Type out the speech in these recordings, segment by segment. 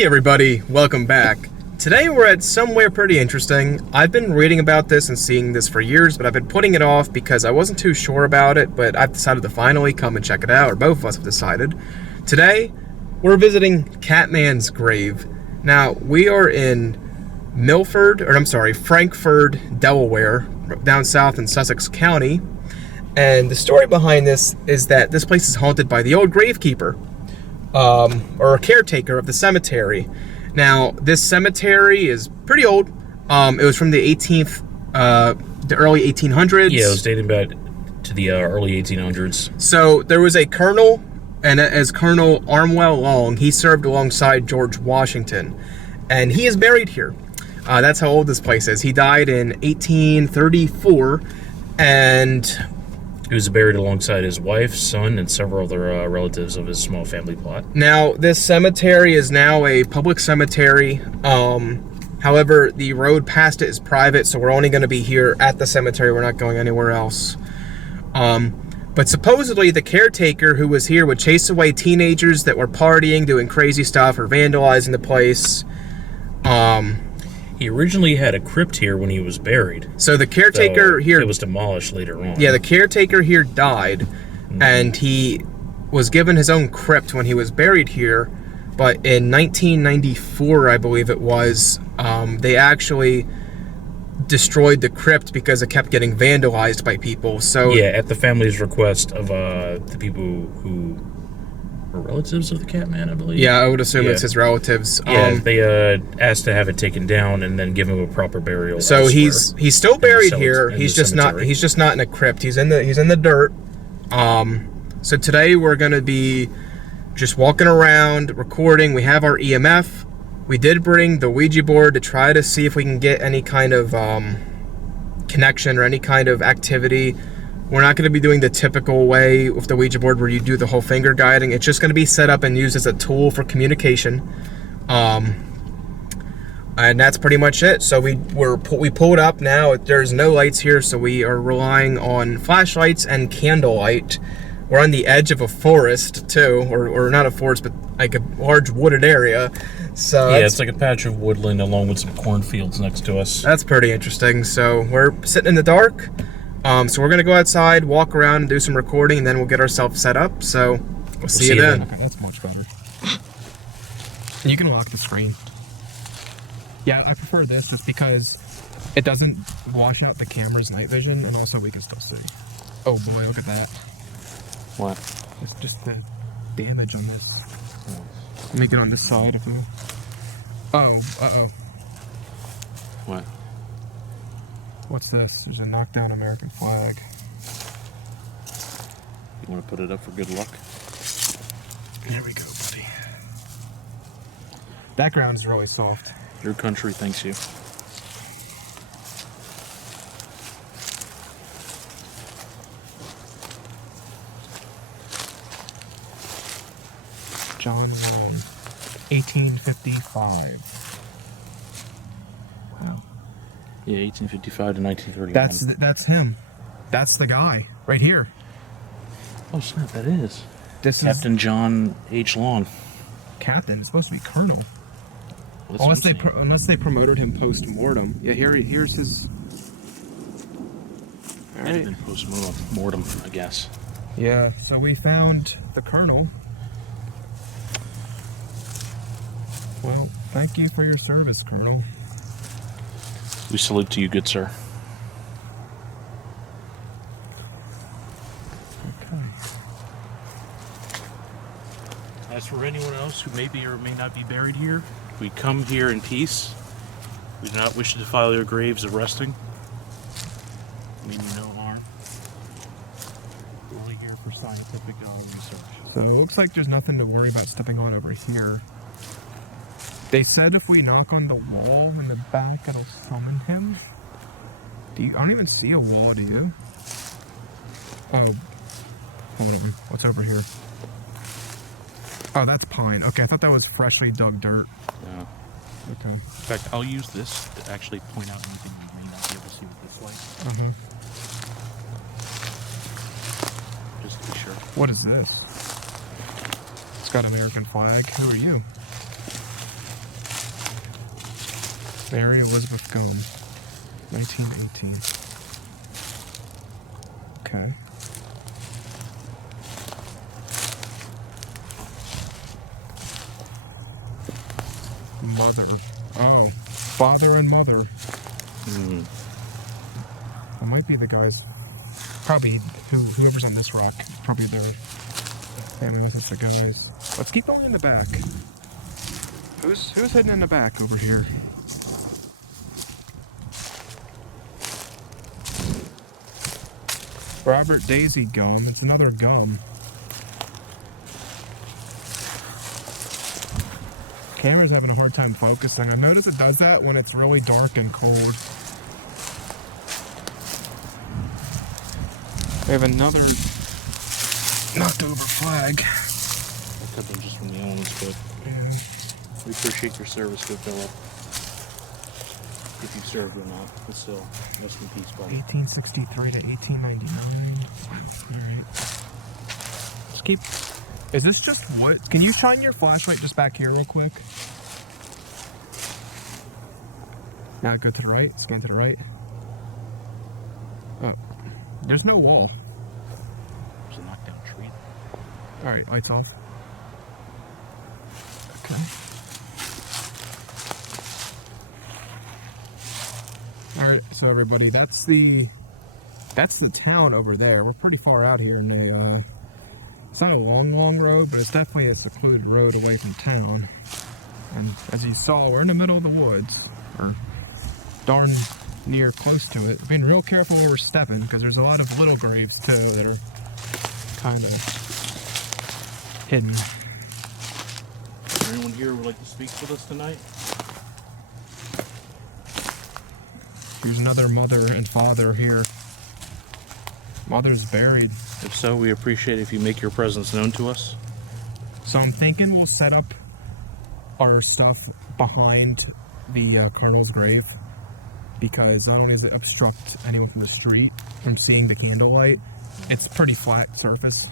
Hey everybody, welcome back. Today we're at somewhere pretty interesting. I've been reading about this and seeing this for years, but I've been putting it off because I wasn't too sure about it, but I've decided to finally come and check it out, or both of us have decided. Today, we're visiting Catman's grave. Now, we are in Frankford, Delaware, down south in Sussex County, and the story behind this is that this place is haunted by the old gravekeeper. Or a caretaker of the cemetery. Now, this cemetery is pretty old. It was from the early 1800s. Yeah, it was dating back to the early 1800s. So there was a colonel, and as Colonel Armwell Long, he served alongside George Washington, and he is buried here. That's how old this place is. He died in 1834, and he was buried alongside his wife, son, and several other relatives of his small family plot. Now, this cemetery is now a public cemetery. However, the road past it is private, so we're only going to be here at the cemetery. We're not going anywhere else. But supposedly, the caretaker who was here would chase away teenagers that were partying, doing crazy stuff, or vandalizing the place. He originally had a crypt here when he was buried. So the caretaker here... It was demolished later on. Yeah, the caretaker here died, and he was given his own crypt when he was buried here. But in 1994, I believe it was, they actually destroyed the crypt because it kept getting vandalized by people. So yeah, at the family's request of the people who were relatives of the Catman, I believe. Yeah, I would assume it's his relatives. Yeah, they asked to have it taken down and then give him a proper burial. So he's still buried here. He's just not in a crypt. He's in the dirt. So today we're gonna be just walking around, recording. We have our EMF. We did bring the Ouija board to try to see if we can get any kind of connection or any kind of activity. We're not going to be doing the typical way with the Ouija board where you do the whole finger guiding. It's just going to be set up and used as a tool for communication. And that's pretty much it. So we pulled up now. There's no lights here, so we are relying on flashlights and candlelight. We're on the edge of a forest too, or not a forest, but like a large wooded area. So yeah, it's like a patch of woodland along with some cornfields next to us. That's pretty interesting. So we're sitting in the dark. So we're going to go outside, walk around, and do some recording, and then we'll get ourselves set up. So we'll see you then. Okay, that's much better. You can lock the screen. Yeah, I prefer this just because it doesn't wash out the camera's night vision, and also we can still see. Oh boy, look at that. What? It's just the damage on this. Let me get on this side if we... Oh, uh-oh. What? What's this? There's a knockdown American flag. You want to put it up for good luck? There we go, buddy. That ground's really soft. Your country thanks you. John Roan, 1855. Wow. Yeah, 1855 to 1931. That's him. That's the guy right here. Oh snap! That is. This Captain John H. Long. Captain. It's supposed to be Colonel. Well, Unless they promoted him post-mortem. Yeah, here's his... All right. Been post-mortem, I guess. Yeah, so we found the Colonel. Well, thank you for your service, Colonel. We salute to you, good sir. Okay. As for anyone else who may be or may not be buried here, we come here in peace. We do not wish to defile your graves of resting. Mean you no harm. We're only here for scientific research. So it looks like there's nothing to worry about stepping on over here. They said if we knock on the wall in the back, it'll summon him. I don't even see a wall, do you? Oh. Hold on. What's over here? Oh, that's pine. Okay, I thought that was freshly dug dirt. No. Okay. In fact, I'll use this to actually point out anything you may not be able to see with this light. Uh-huh. Just to be sure. What is this? It's got an American flag. Who are you? Mary Elizabeth Gum, 1918. Okay. Mother. Oh, father and mother. Mm. That might be the guys. Probably whoever's on this rock. Probably their family was the guys. Let's keep going in the back. Who's hidden in the back over here? Robert Daisy Gum. It's another gum. Camera's having a hard time focusing. I notice it does that when it's really dark and cold. We have another knocked over flag. That could have been just from the elements, but Yeah. we appreciate your service, good Philip. If you served or not, but still, rest in peace, buddy. 1863 to 1899. Alright. Let's keep... Is this just wood? Can you shine your flashlight just back here real quick? Now go to the right. Scan to the right. Oh. There's no wall. There's a knockdown tree. Alright, lights off. Okay. Alright, so everybody, that's the town over there. We're pretty far out here in the, it's not a long road, but it's definitely a secluded road away from town. And as you saw, we're in the middle of the woods, or darn near close to it. Being real careful where we're stepping, because there's a lot of little graves too that are kind of hidden. Is there anyone here who would like to speak with us tonight? Here's another mother and father here. Mother's buried. If so, we appreciate it if you make your presence known to us. So I'm thinking we'll set up our stuff behind the colonel's grave, because not only does it obstruct anyone from the street from seeing the candlelight, it's pretty flat surface.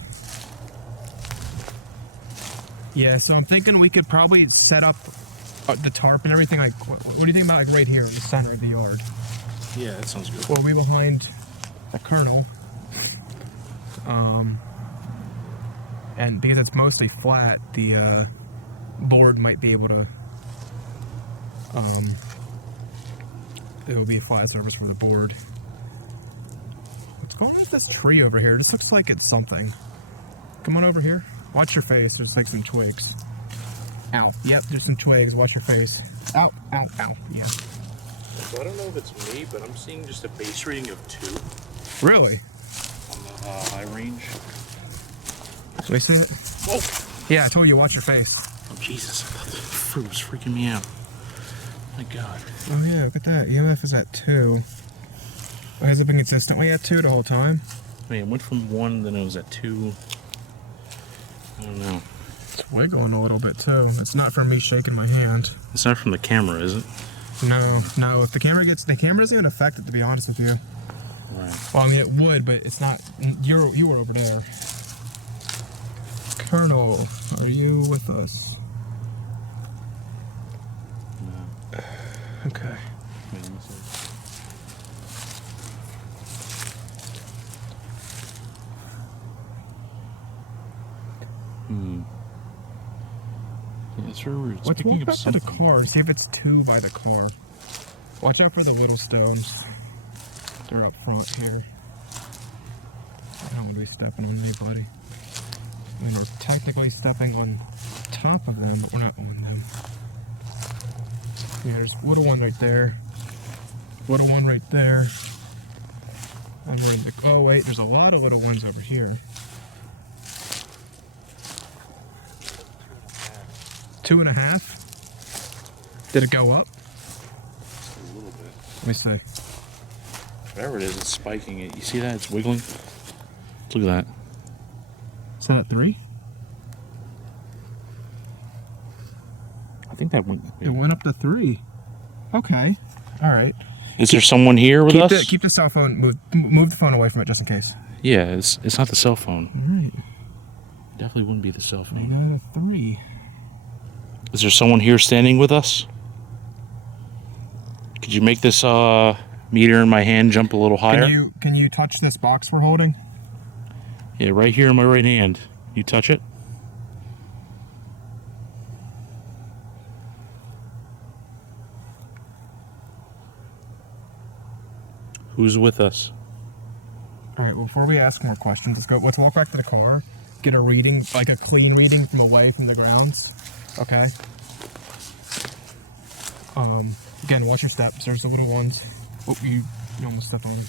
Yeah, so I'm thinking we could probably set up the tarp and everything. Like, what do you think about like right here in the center of the yard? Yeah, that sounds good. Well, we behind the colonel. And because it's mostly flat, the board might be able to, it would be a flat surface for the board. What's going on with this tree over here? This looks like it's something. Come on over here. Watch your face. There's like some twigs. Ow. Yep, there's some twigs. Watch your face. Ow, ow, ow. Yeah. So I don't know if it's me, but I'm seeing just a base reading of 2 Really? on the high range. Can we see it? Whoa! Yeah, I told you, watch your face. Oh, Jesus. I thought the fruit was freaking me out. My God. Oh yeah, look at that. EMF is at 2. Has it been consistently at 2 the whole time? I mean, it went from 1, then it was at 2. I don't know. It's wiggling a little bit too. It's not from me shaking my hand. It's not from the camera, is it? No. If the camera doesn't even affect it, to be honest with you. Right. Well, I mean, it would, but it's not. You were over there. Colonel, are you with us? No. Okay. Wait, let me see. Yeah, it's very weird. It's Let's picking walk up back to the something. car and see if it's 2 by the car. Watch out for the little stones. They're up front here. I don't want to be stepping on anybody. I mean, we're technically stepping on top of them, but we're not on them. Yeah, there's a little one right there. Little one right there. And we're in the, oh wait, there's a lot of little ones over here. 2.5? Did it go up? A little bit. Let me see. Whatever it is, it's spiking it. You see that? It's wiggling. Look at that. Is that at 3? I think that went. It went up to 3. Okay. All right. Is there someone here with us? Keep the cell phone. Move the phone away from it just in case. Yeah, it's not the cell phone. All right. Definitely wouldn't be the cell phone. Another 3. Is there someone here standing with us? Could you make this meter in my hand jump a little higher? Can you touch this box we're holding? Yeah, right here in my right hand. You touch it? Who's with us? All right, well, before we ask more questions, let's walk back to the car, get a reading, like a clean reading from away from the grounds. Okay. Again, watch your steps. There's the little ones. Oh, you almost stepped on it.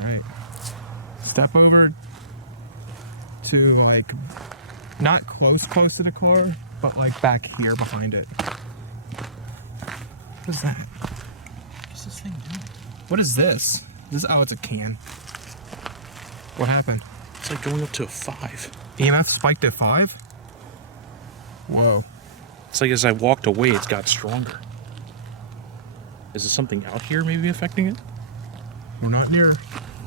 All right. Step over to, like, not close to the car, but like back here behind it. What is that? What's this thing doing? What is this? Oh, it's a can. What happened? It's like going up to a 5. EMF spiked at 5? Whoa. It's like as I walked away, it's got stronger. Is there something out here maybe affecting it? We're not near.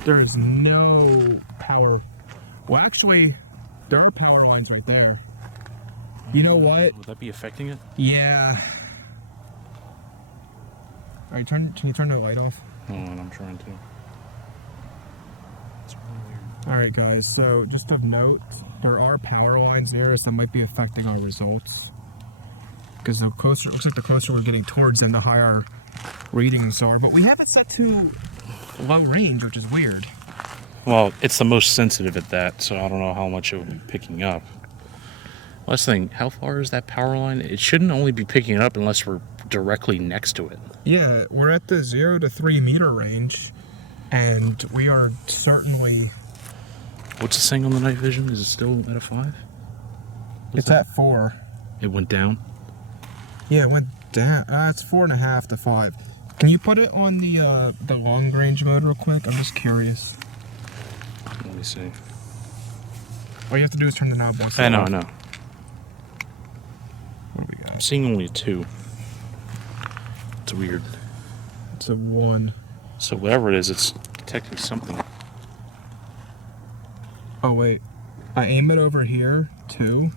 There is no power. Well, actually, there are power lines right there. You know what? Would that be affecting it? Yeah. All right, can you turn the light off? Hold on, I'm trying to. It's really weird. All right, guys. So just of note, there are power lines near us that might be affecting our results. Because the closer, it looks like the closer we're getting towards them, the higher our readings are. But we have it set to low range, which is weird. Well, it's the most sensitive at that, so I don't know how much it will be picking up. Last thing, how far is that power line? It shouldn't only be picking it up unless we're directly next to it. Yeah, we're at the 0 to 3 meter range, and we are certainly... What's it saying on the night vision? Is it still at a 5? It's at 4. It went down? Yeah, it went down. It's 4.5 to 5. Can you put it on the long range mode real quick? I'm just curious. Let me see. All you have to do is turn the knob once. I know. What do we got? I'm seeing only a 2. It's weird. It's a 1. So whatever it is, it's detecting something. Oh wait, I aim it over here, 2.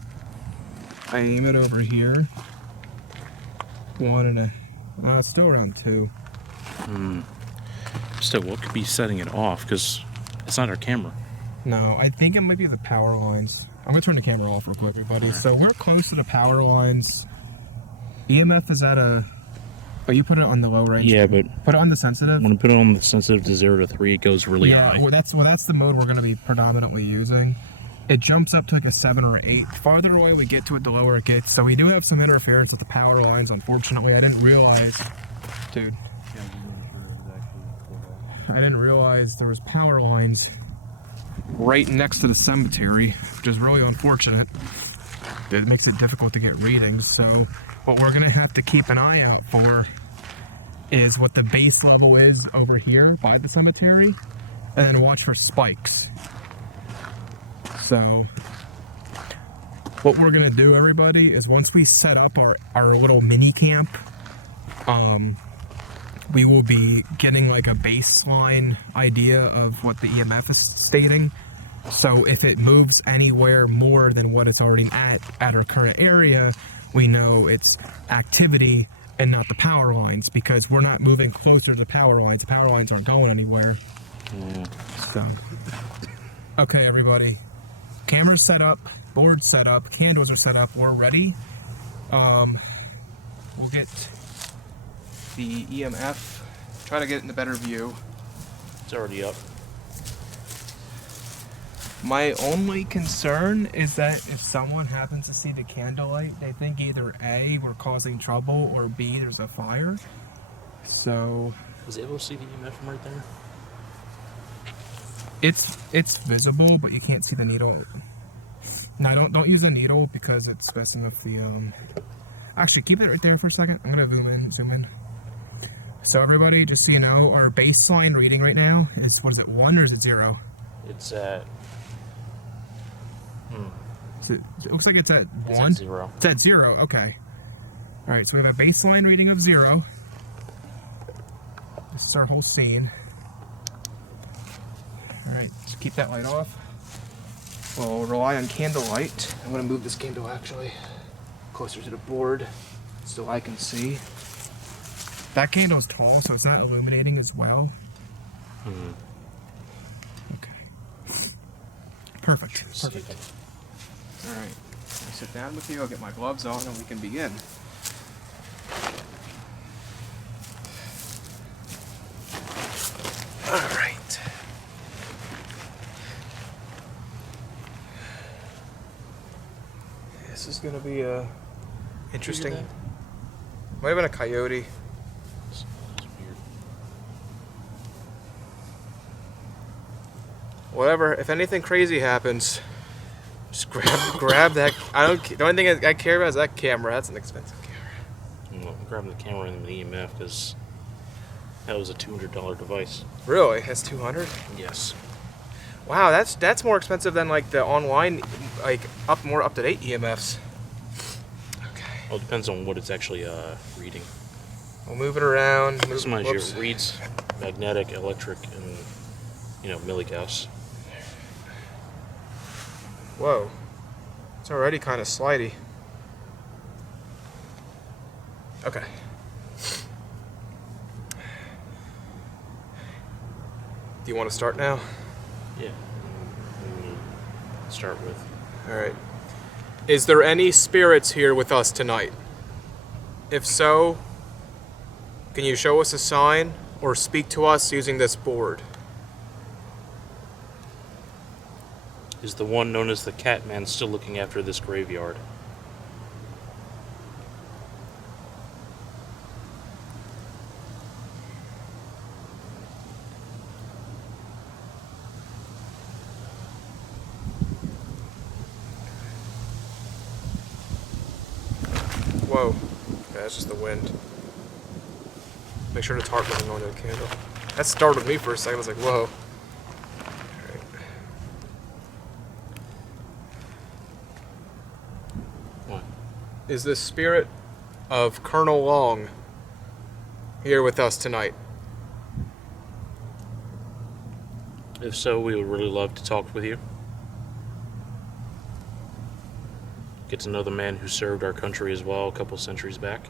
I aim it over here, 1 and it's still around 2. Still, what could be setting it off? Because it's not our camera. No, I think it might be the power lines. I'm gonna turn the camera off real quick, everybody. Right. So we're close to the power lines. EMF is at a... Oh, you put it on the low range? Yeah, but... Put it on the sensitive? When I put it on the sensitive to 0 to 3, it goes really high. Yeah, well, that's the mode we're gonna be predominantly using. It jumps up to like a 7 or 8. Farther away we get to it, the lower it gets. So we do have some interference with the power lines, unfortunately. I didn't realize... Dude. I didn't realize there was power lines right next to the cemetery, which is really unfortunate. It makes it difficult to get readings. So what we're gonna have to keep an eye out for is what the base level is over here by the cemetery, and watch for spikes. So what we're gonna do, everybody, is once we set up our little mini camp, we will be getting like a baseline idea of what the EMF is stating. So if it moves anywhere more than what it's already at our current area, we know it's activity and not the power lines, because we're not moving closer to the power lines. The power lines aren't going anywhere. So, okay, everybody. Camera's set up, board set up, candles are set up, we're ready. We'll get the EMF, try to get it in a better view. It's already up. My only concern is that if someone happens to see the candlelight, they think either A, we're causing trouble, or B, there's a fire. So... Was it able to see the EMF from right there? It's visible, but you can't see the needle. No, don't use the needle because it's messing with the... Actually, keep it right there for a second. I'm going to zoom in. So everybody, just so you know, our baseline reading right now is, what is it, 1 or is it 0? It's at... So it looks like it's at 1? It's at 0. It's at 0, okay. Alright, so we have a baseline reading of 0. This is our whole scene. Alright, so keep that light off. We'll rely on candlelight. I'm going to move this candle actually closer to the board. so I can see. That candle's tall, so it's not illuminating as well. Okay. Perfect. Perfect. All right. Let me sit down with you. I'll get my gloves on, and we can begin. All right. This is gonna be a interesting. Might have been a coyote. That's weird. Whatever. If anything crazy happens, just grab that. The only thing I care about is that camera. That's an expensive camera. I'm grabbing the camera and the EMF because that was a $200 device. Really? That's 200. Yes. Wow, that's more expensive than like the online, like more up to date EMFs. Okay. Well, it depends on what it's actually reading. We'll move it around. Sometimes it reads magnetic, electric, and milligauss. Whoa, it's already kind of slidey. Okay. Do you want to start now? Yeah. Start with. All right. Is there any spirits here with us tonight? If so, can you show us a sign or speak to us using this board? Is the one known as the Catman still looking after this graveyard? Whoa. Okay, that's just the wind. Make sure the tarp doesn't go into the candle. That startled me for a second. I was like, whoa. Alright. What? Is the spirit of Colonel Long here with us tonight? If so, we would really love to talk with you. Get to know the man who served our country as well a couple centuries back.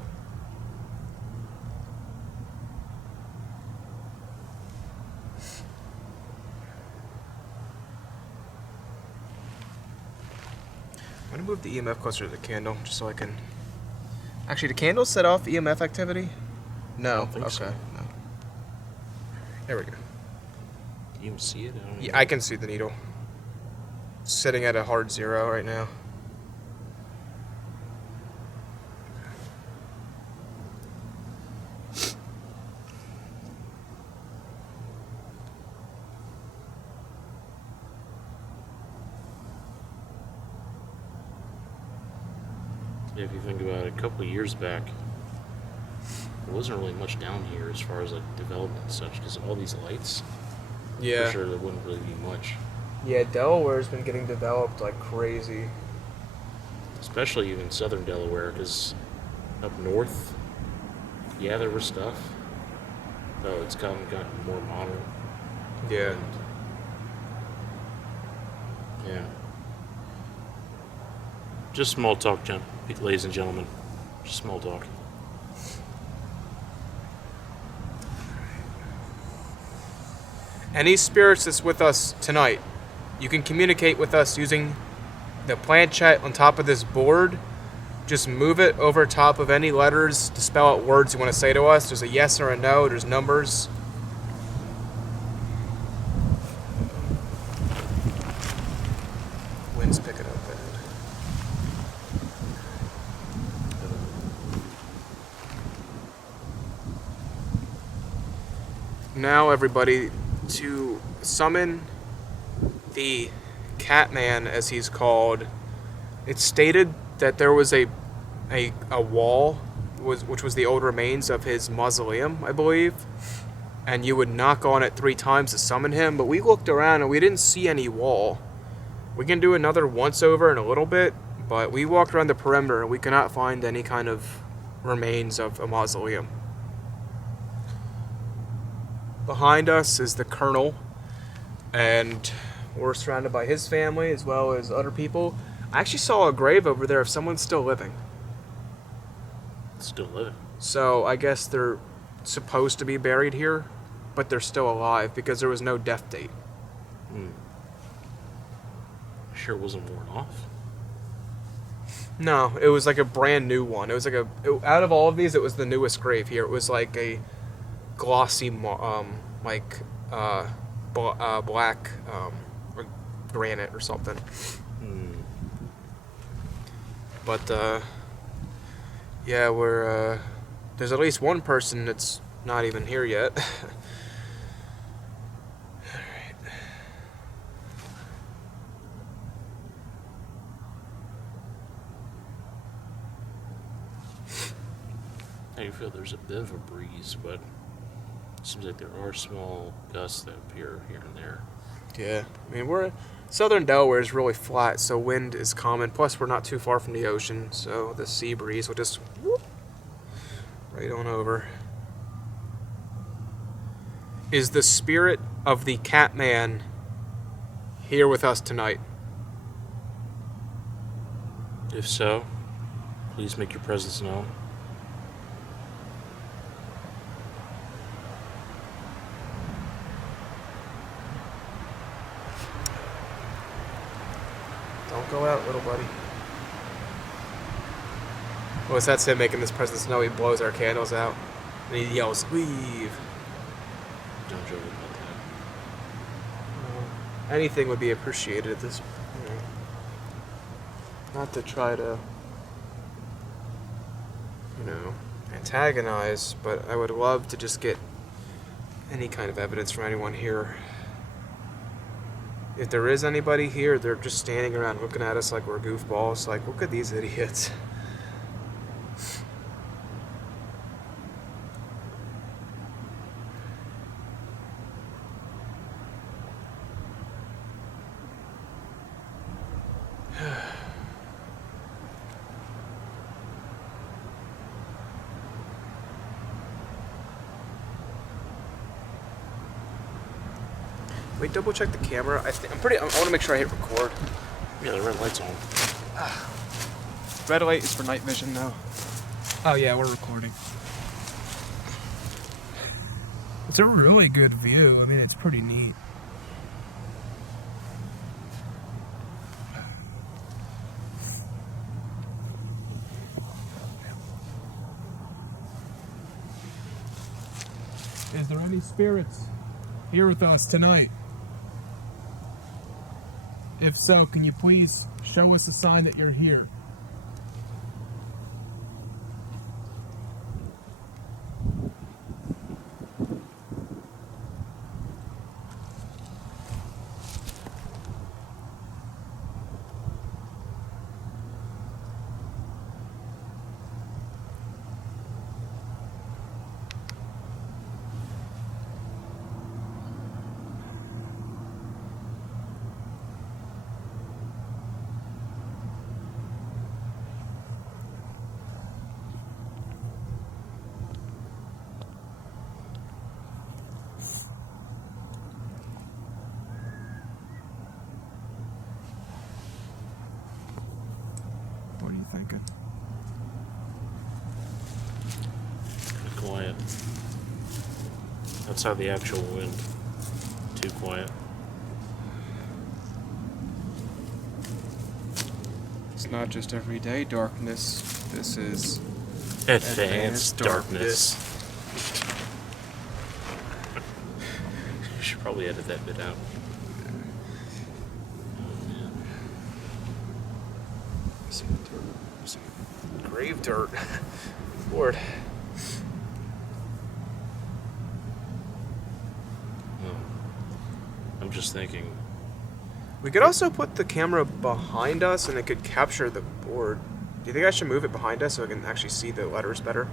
I'm gonna move the EMF closer to the candle just so I can. Actually, the candle set off EMF activity? No. I don't think so. No. There we go. Can you even see it? Yeah, I can see the needle. It's sitting at a hard 0 right now. If you think about it, a couple of years back, there wasn't really much down here as far as like development and such, because all these lights. Yeah. For sure, there wouldn't really be much. Yeah, Delaware's been getting developed like crazy. Especially even southern Delaware, because up north, yeah, there was stuff. Though it's gotten more modern. Yeah. And, yeah. Just small talk, ladies and gentlemen. Just small talk. Any spirits that's with us tonight, you can communicate with us using the planchette on top of this board. Just move it over top of any letters to spell out words you want to say to us. There's a yes or a no. There's numbers. Wind's picking up. Now, everybody, to summon the Catman, as he's called, it's stated that there was a wall, which was the old remains of his mausoleum, I believe, and you would knock on it 3 times to summon him, but we looked around and we didn't see any wall. We can do another once-over in a little bit, but we walked around the perimeter and we could not find any kind of remains of a mausoleum. Behind us is the Colonel, and we're surrounded by his family as well as other people. I actually saw a grave over there of someone still living. Still living. So I guess they're supposed to be buried here, but they're still alive because there was no death date. Sure it wasn't worn off? No, it was like a brand new one. It was like out of all of these, it was the newest grave here. It was like a glossy, black or granite or something. But yeah, we're there's at least one person that's not even here yet. I feel there's a bit of a breeze, but it seems like there are small gusts that appear here and there. Yeah, I mean, southern Delaware is really flat, so wind is common. Plus, we're not too far from the ocean, so the sea breeze will just whoop right on over. Is the spirit of the Catman here with us tonight? If so, please make your presence known. Don't go out, little buddy. Well, that's him making this presence known. He blows our candles out, and he yells, "Leave!" Don't joke about that. Anything would be appreciated at this point. Not to try to, antagonize, but I would love to just get any kind of evidence from anyone here. If there is anybody here, they're just standing around looking at us like we're goofballs. Like, look at these idiots. Wait, double check the camera. I want to make sure I hit record. Yeah, the red light's on. Red light is for night vision now. Oh yeah, we're recording. It's a really good view. I mean, it's pretty neat. Is there any spirits here with us tonight? If so, can you please show us a sign that you're here? What are you thinking? Quiet. Outside the actual wind. Too quiet. It's not just everyday darkness. This is Advanced darkness. You should probably edit that bit out. Oh, man. some grave dirt. Lord. I'm just thinking. We could also put the camera behind us and it could capture the board. Do you think I should move it behind us so I can actually see the letters better?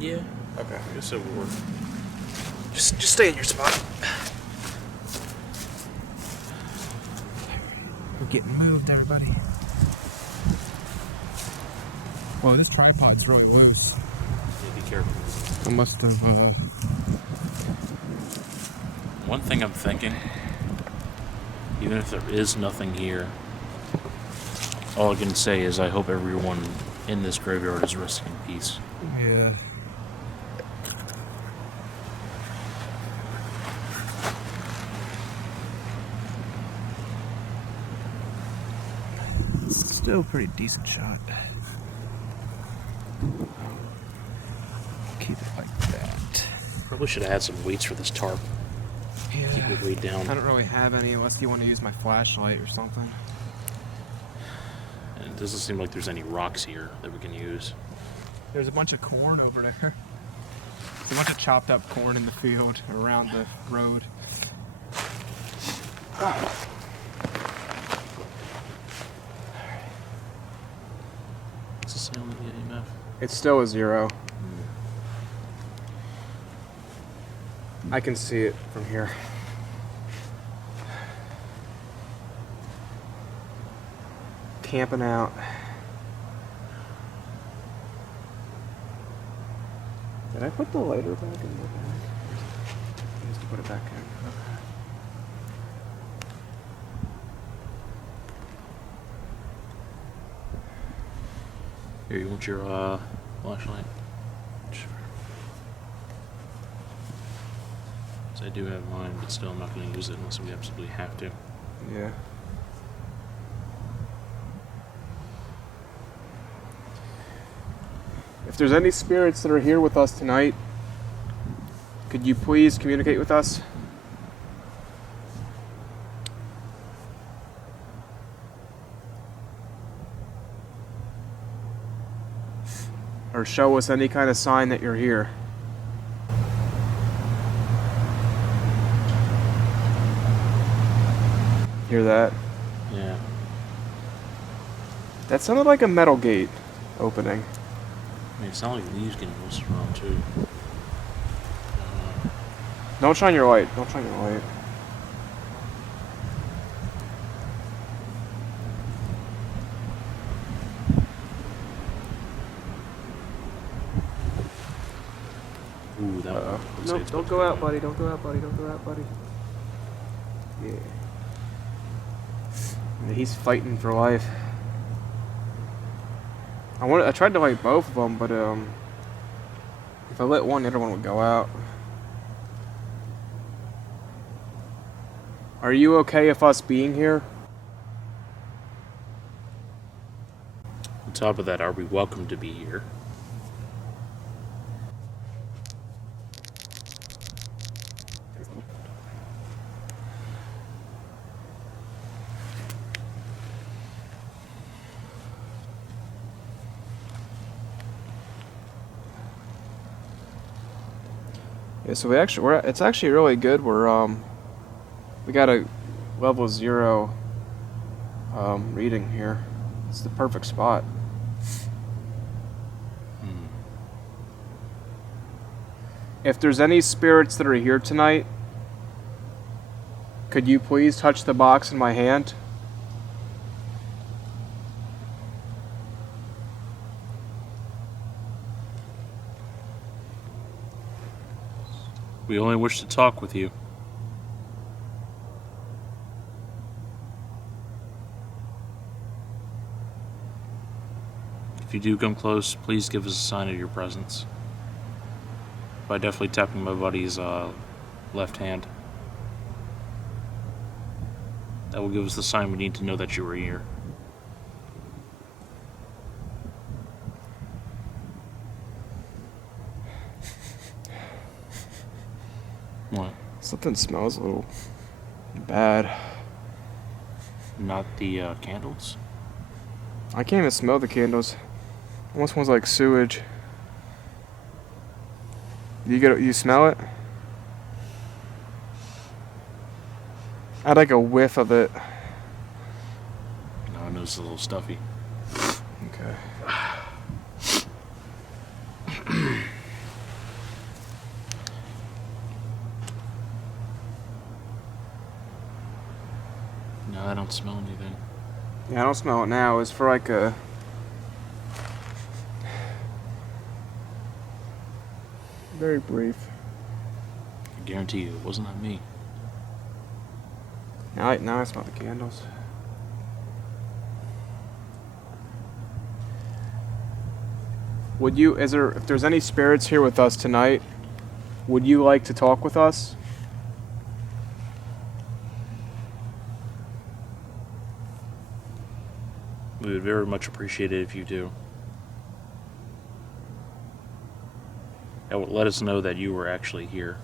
Yeah. Okay. I guess it would work. Just stay in your spot. We're getting moved, everybody. Well, this tripod's really loose. Yeah, be careful. I must have, One thing I'm thinking, even if there is nothing here, all I can say is I hope everyone in this graveyard is resting in peace. Yeah. Still a pretty decent shot. Keep it like that. Probably should have had some weights for this tarp. Yeah. Keep it weighed down. I don't really have any unless you want to use my flashlight or something. And it doesn't seem like there's any rocks here that we can use. There's a bunch of corn over there. There's a bunch of chopped up corn in the field around the road. What's the sound of the EMF? It's still a 0. I can see it from here. Camping out. Did I put the lighter back in the bag? I used to put it back in. Here, you want your flashlight? Sure. So I do have mine, but still I'm not going to use it unless we absolutely have to. Yeah. If there's any spirits that are here with us tonight, could you please communicate with us? Or show us any kind of sign that you're here. Hear that? Yeah. That sounded like a metal gate opening. I mean, it sounds like leaves getting most around too. Don't shine your light. Don't shine your light. Ooh, that one. No, don't go out, buddy. Don't go out, buddy. Don't go out, buddy. Yeah. He's fighting for life. I tried to light both of them, but if I lit one, the other one would go out. Are you okay with us being here? On top of that, are we welcome to be here? Yeah, so it's actually really good. We got a level 0 reading here. It's the perfect spot. If there's any spirits that are here tonight, could you please touch the box in my hand? We only wish to talk with you. If you do come close, please give us a sign of your presence. By definitely tapping my buddy's left hand. That will give us the sign we need to know that you are here. What? Something smells a little bad. Not the candles? I can't even smell the candles. Almost smells like sewage. You smell it? I had like a whiff of it. No, I know it's a little stuffy. Okay. No, I don't smell anything. Yeah, I don't smell it now. It's for like a... very brief. I guarantee you, it wasn't on me. Now I smell the candles. if there's any spirits here with us tonight, would you like to talk with us? We would very much appreciate it if you do. That would let us know that you were actually here.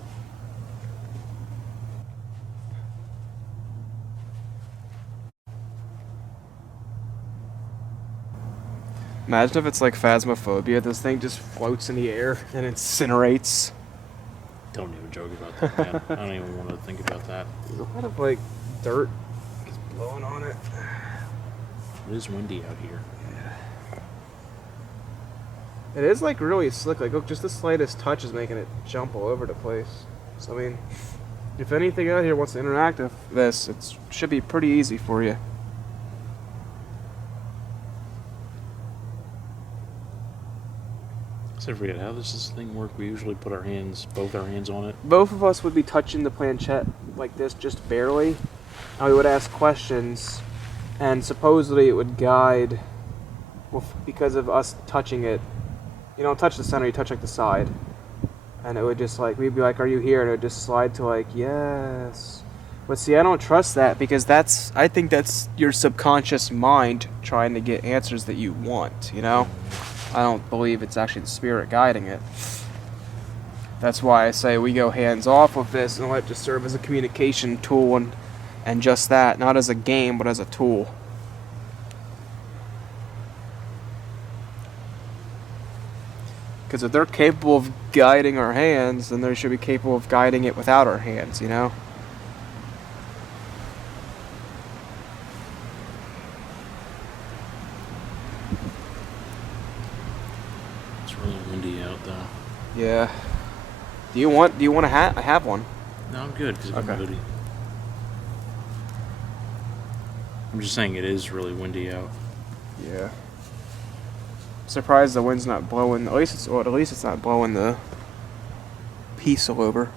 Imagine if it's like phasmophobia. This thing just floats in the air and incinerates. Don't even joke about that, man. I don't even want to think about that. There's a lot of like dirt just blowing on it. It is windy out here. It is like really slick. Like, look, just the slightest touch is making it jump all over the place. So I mean, if anything out here wants to interact with this, it should be pretty easy for you. So I forget, how does this thing work? We usually put both our hands on it. Both of us would be touching the planchette like this, just barely, and we would ask questions, and supposedly it would guide, well, because of us touching it. You don't touch the center, you touch like the side, and it would just like, we'd be like, are you here? And it would just slide to like, yes. But see, I don't trust that, because I think that's your subconscious mind trying to get answers that you want, you know? I don't believe it's actually the spirit guiding it. That's why I say we go hands off with this and let it just serve as a communication tool, and just that, not as a game, but as a tool. Because if they're capable of guiding our hands, then they should be capable of guiding it without our hands, you know? It's really windy out, though. Yeah. Do you want a hat? I have one. No, I'm good, because I'm Okay. hoodie. I'm just saying it is really windy out. Yeah. Surprised the wind's not blowing. At least it's not blowing the piece all over.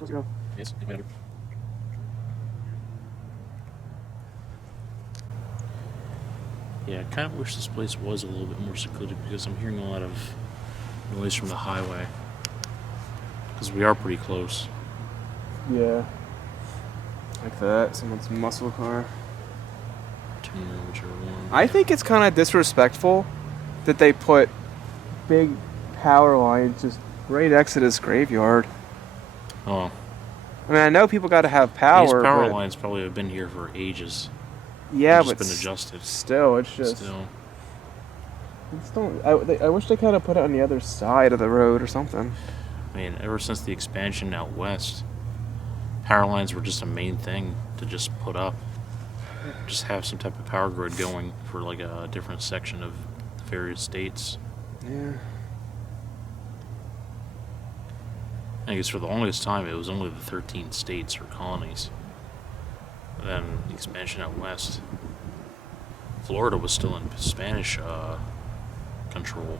Let's go. Yes, whatever. Yeah, I kind of wish this place was a little bit more secluded, because I'm hearing a lot of noise from the highway. Because we are pretty close. Yeah. Like that. Someone's muscle car. Tuner, whichever one. I think it's kind of disrespectful that they put big power lines just right next to this graveyard. Oh. I mean, I know people got to have power. These power but lines probably have been here for ages. yeah, They've but just been adjusted. still, it's just. Still. It's don't, I wish they kind of put it on the other side of the road or something. I mean, ever since the expansion out west, power lines were just a main thing to just put up. Just have some type of power grid going for like a different section of the various states. Yeah. I guess for the longest time it was only the 13 states or colonies. Then the expansion out west, Florida was still in Spanish control.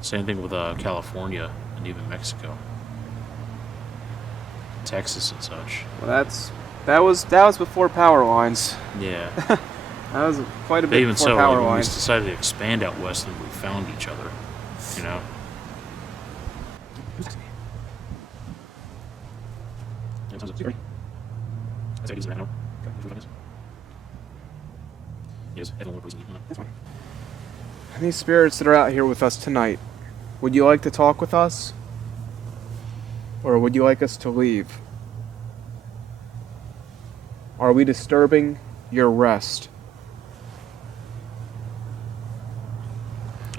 Same thing with California and even Mexico, Texas and such. Well, that was before power lines. Yeah. That was quite a But bit even before so, power like, when we lines. decided to expand out west and we found each other, you know. Any spirits that are out here with us tonight, would you like to talk with us? Or would you like us to leave? Are we disturbing your rest?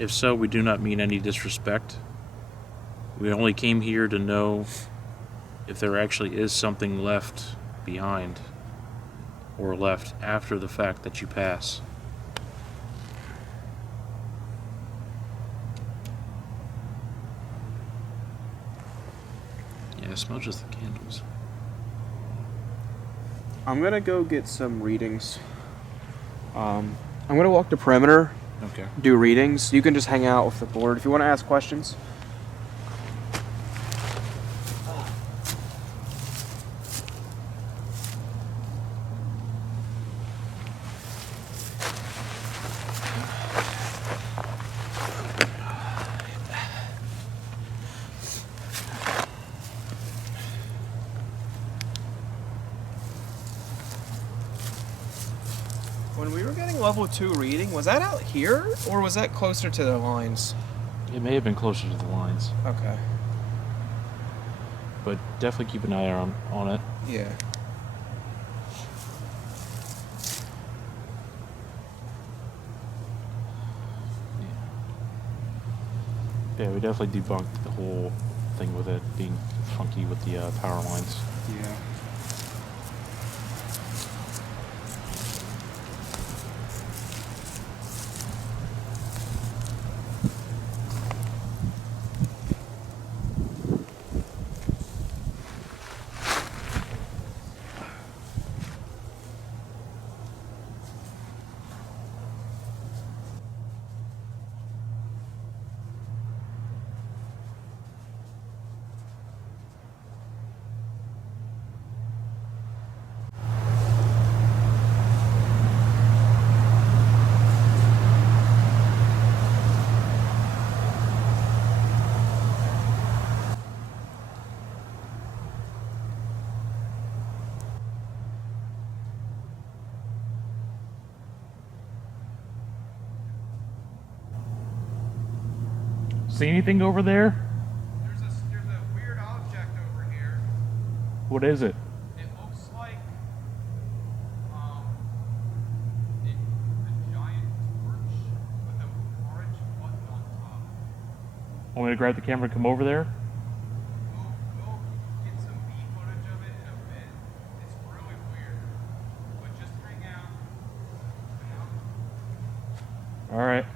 If so, we do not mean any disrespect. We only came here to know if there actually is something left behind or left after the fact that you pass. Yeah, I smell just the candles. I'm gonna go get some readings. I'm gonna walk the perimeter, Okay. do readings. You can just hang out with the board if you want to ask questions. When we were getting level 2 reading, was that out here or was that closer to the lines? It may have been closer to the lines, Okay. but definitely keep an eye on it. Yeah. Yeah, we definitely debunked the whole thing with it being funky with the power lines. Yeah. See anything over there? There's a weird object over here. What is it? It looks like a giant torch with an orange button on top. Want me to grab the camera and come over there? We'll get some B footage of it in a bit. It's really weird. But just hang out. All right.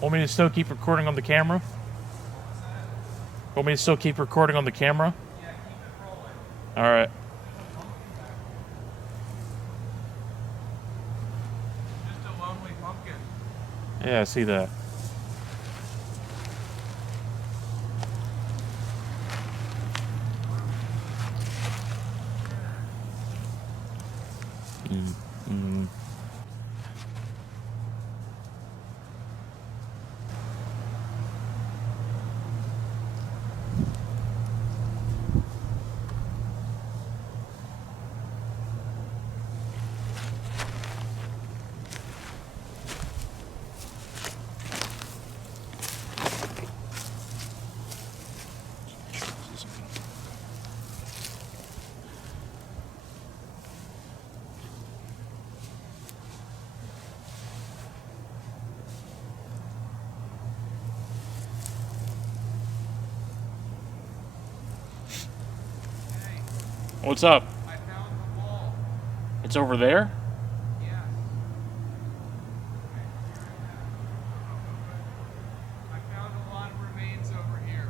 Want me to still keep recording on the camera? Want me to still keep recording on the camera? Yeah, keep it rolling. All right. Just a lonely pumpkin. Yeah, I see that. What's up? I found the wall. It's over there? Yes. I found a lot of remains over here.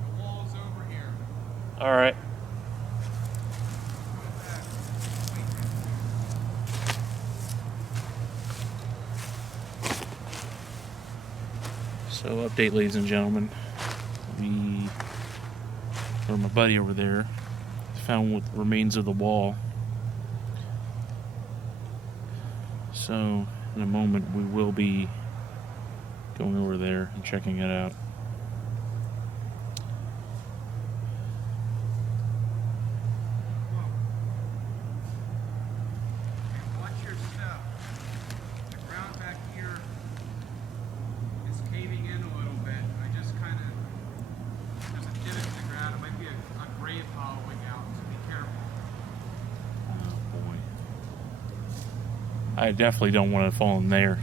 The wall's over here. All right. So, update, ladies and gentlemen. Or my buddy over there, found what remains of the wall. So, in a moment, we will be going over there and checking it out. Watch your step. The ground back here is caving in a little bit. I just kind of, there's a divot in the ground. It might be a grave hollowing out, so be careful. Oh boy. I definitely don't want to fall in there.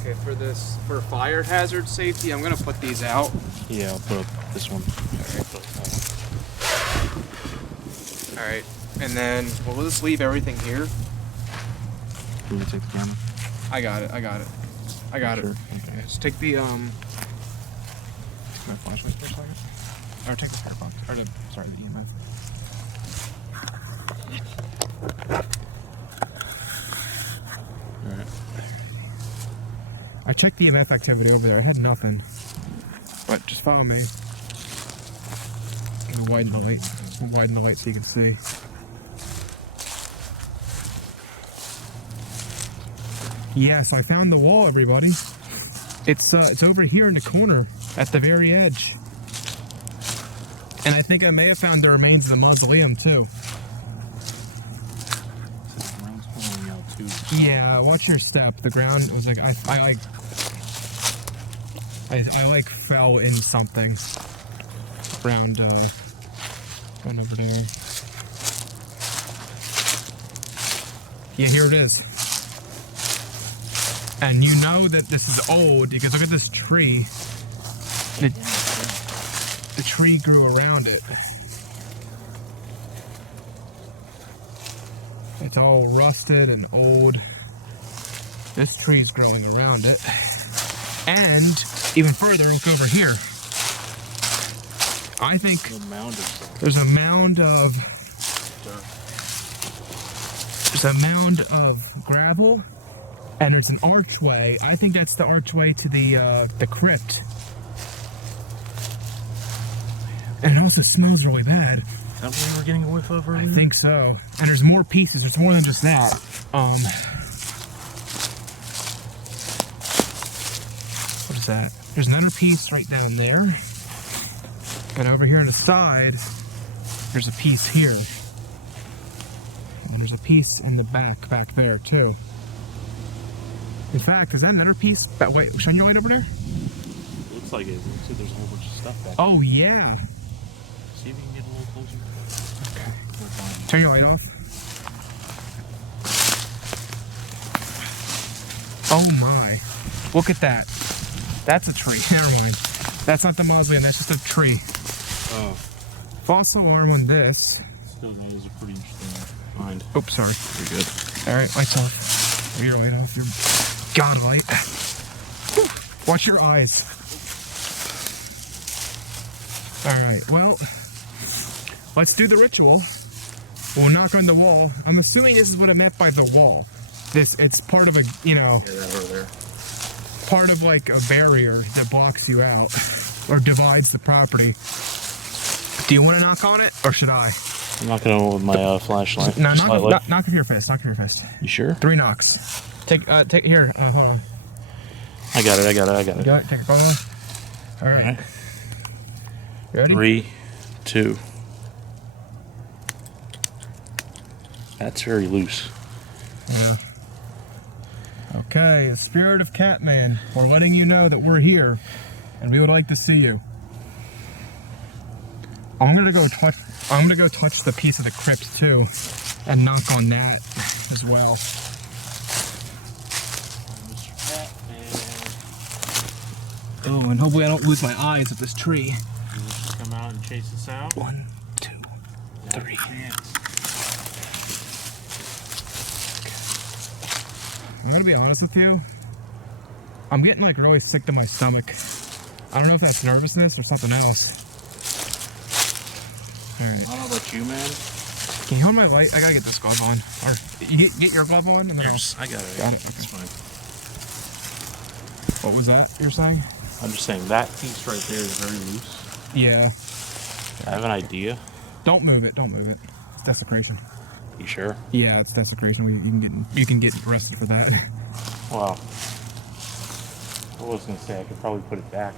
Okay, for fire hazard safety, I'm gonna put these out. Yeah, I'll put up this one. All right, and then we'll just leave everything here. Will we take the camera? I got it. Sure. Okay, just take the Take my flashlight for a second. Or take the fire box. Or the EMF. checked the EMF activity over there. I had nothing. But just follow me. I'm gonna widen the light. Widen the light so you can see. Yeah, so I found the wall, everybody. It's over here in the corner, at the very edge. And I think I may have found the remains of the mausoleum too. The ground's hollowing out too. Yeah, watch your step. The ground was like I fell in something around going over there. Yeah, here it is. And you know that this is old because look at this tree. The tree grew around it. It's all rusted and old. This tree's growing around it. And even further, look over here. I think there's a mound of gravel, and there's an archway. I think that's the archway to the crypt. And it also smells really bad. Is that what we were getting a whiff of earlier? I think so. And there's more pieces. There's more than just that. What is that? There's another piece right down there. And over here on the side, there's a piece here. And there's a piece in the back there too. In fact, is that another piece? Wait, shine your light over there? Looks like it. Looks like there's a whole bunch of stuff back Oh, yeah. See if you can get a little closer. Okay. Turn your light off. Oh my. Look at that. That's a tree. Never mind. That's not the mausoleum, that's just a tree. Oh. Fossil arm on this. Still, that is a pretty interesting find. Oops, sorry. Pretty good. Alright, lights off. Oh, your light off. Your God light. Watch your eyes. Alright, well, let's do the ritual. We'll knock on the wall. I'm assuming this is what I meant by the wall. It's part of a, you know, Yeah, that over there. part of like a barrier that blocks you out or divides the property. Do you want to knock on it or should I? I'm knocking on it with my flashlight. No, knock with your fist. Knock with your fist. You sure? 3 knocks. Take here. Hold on. I got it. You got it? Take a photo. All right. You ready? 3, 2. That's very loose. Yeah. Okay, the spirit of Catman, we're letting you know that we're here, and we would like to see you. I'm gonna go touch the piece of the crypt too, and knock on that as well. Oh, and hopefully I don't lose my eyes at this tree. You just come out and chase us out. 1, 2, 3. I'm gonna be honest with you. I'm getting like really sick to my stomach. I don't know if that's nervousness or something else. Alright. I don't know about you, man. Can you hold my light? I gotta get this glove on. Or you get your glove on and then I got it. Got it. It's fine. What was that you're saying? I'm just saying that piece right there is very loose. Yeah. I have an idea. Don't move it. Don't move it. It's desecration. You sure? Yeah, it's desecration. You can get arrested for that. Wow. I was gonna say I could probably put it back.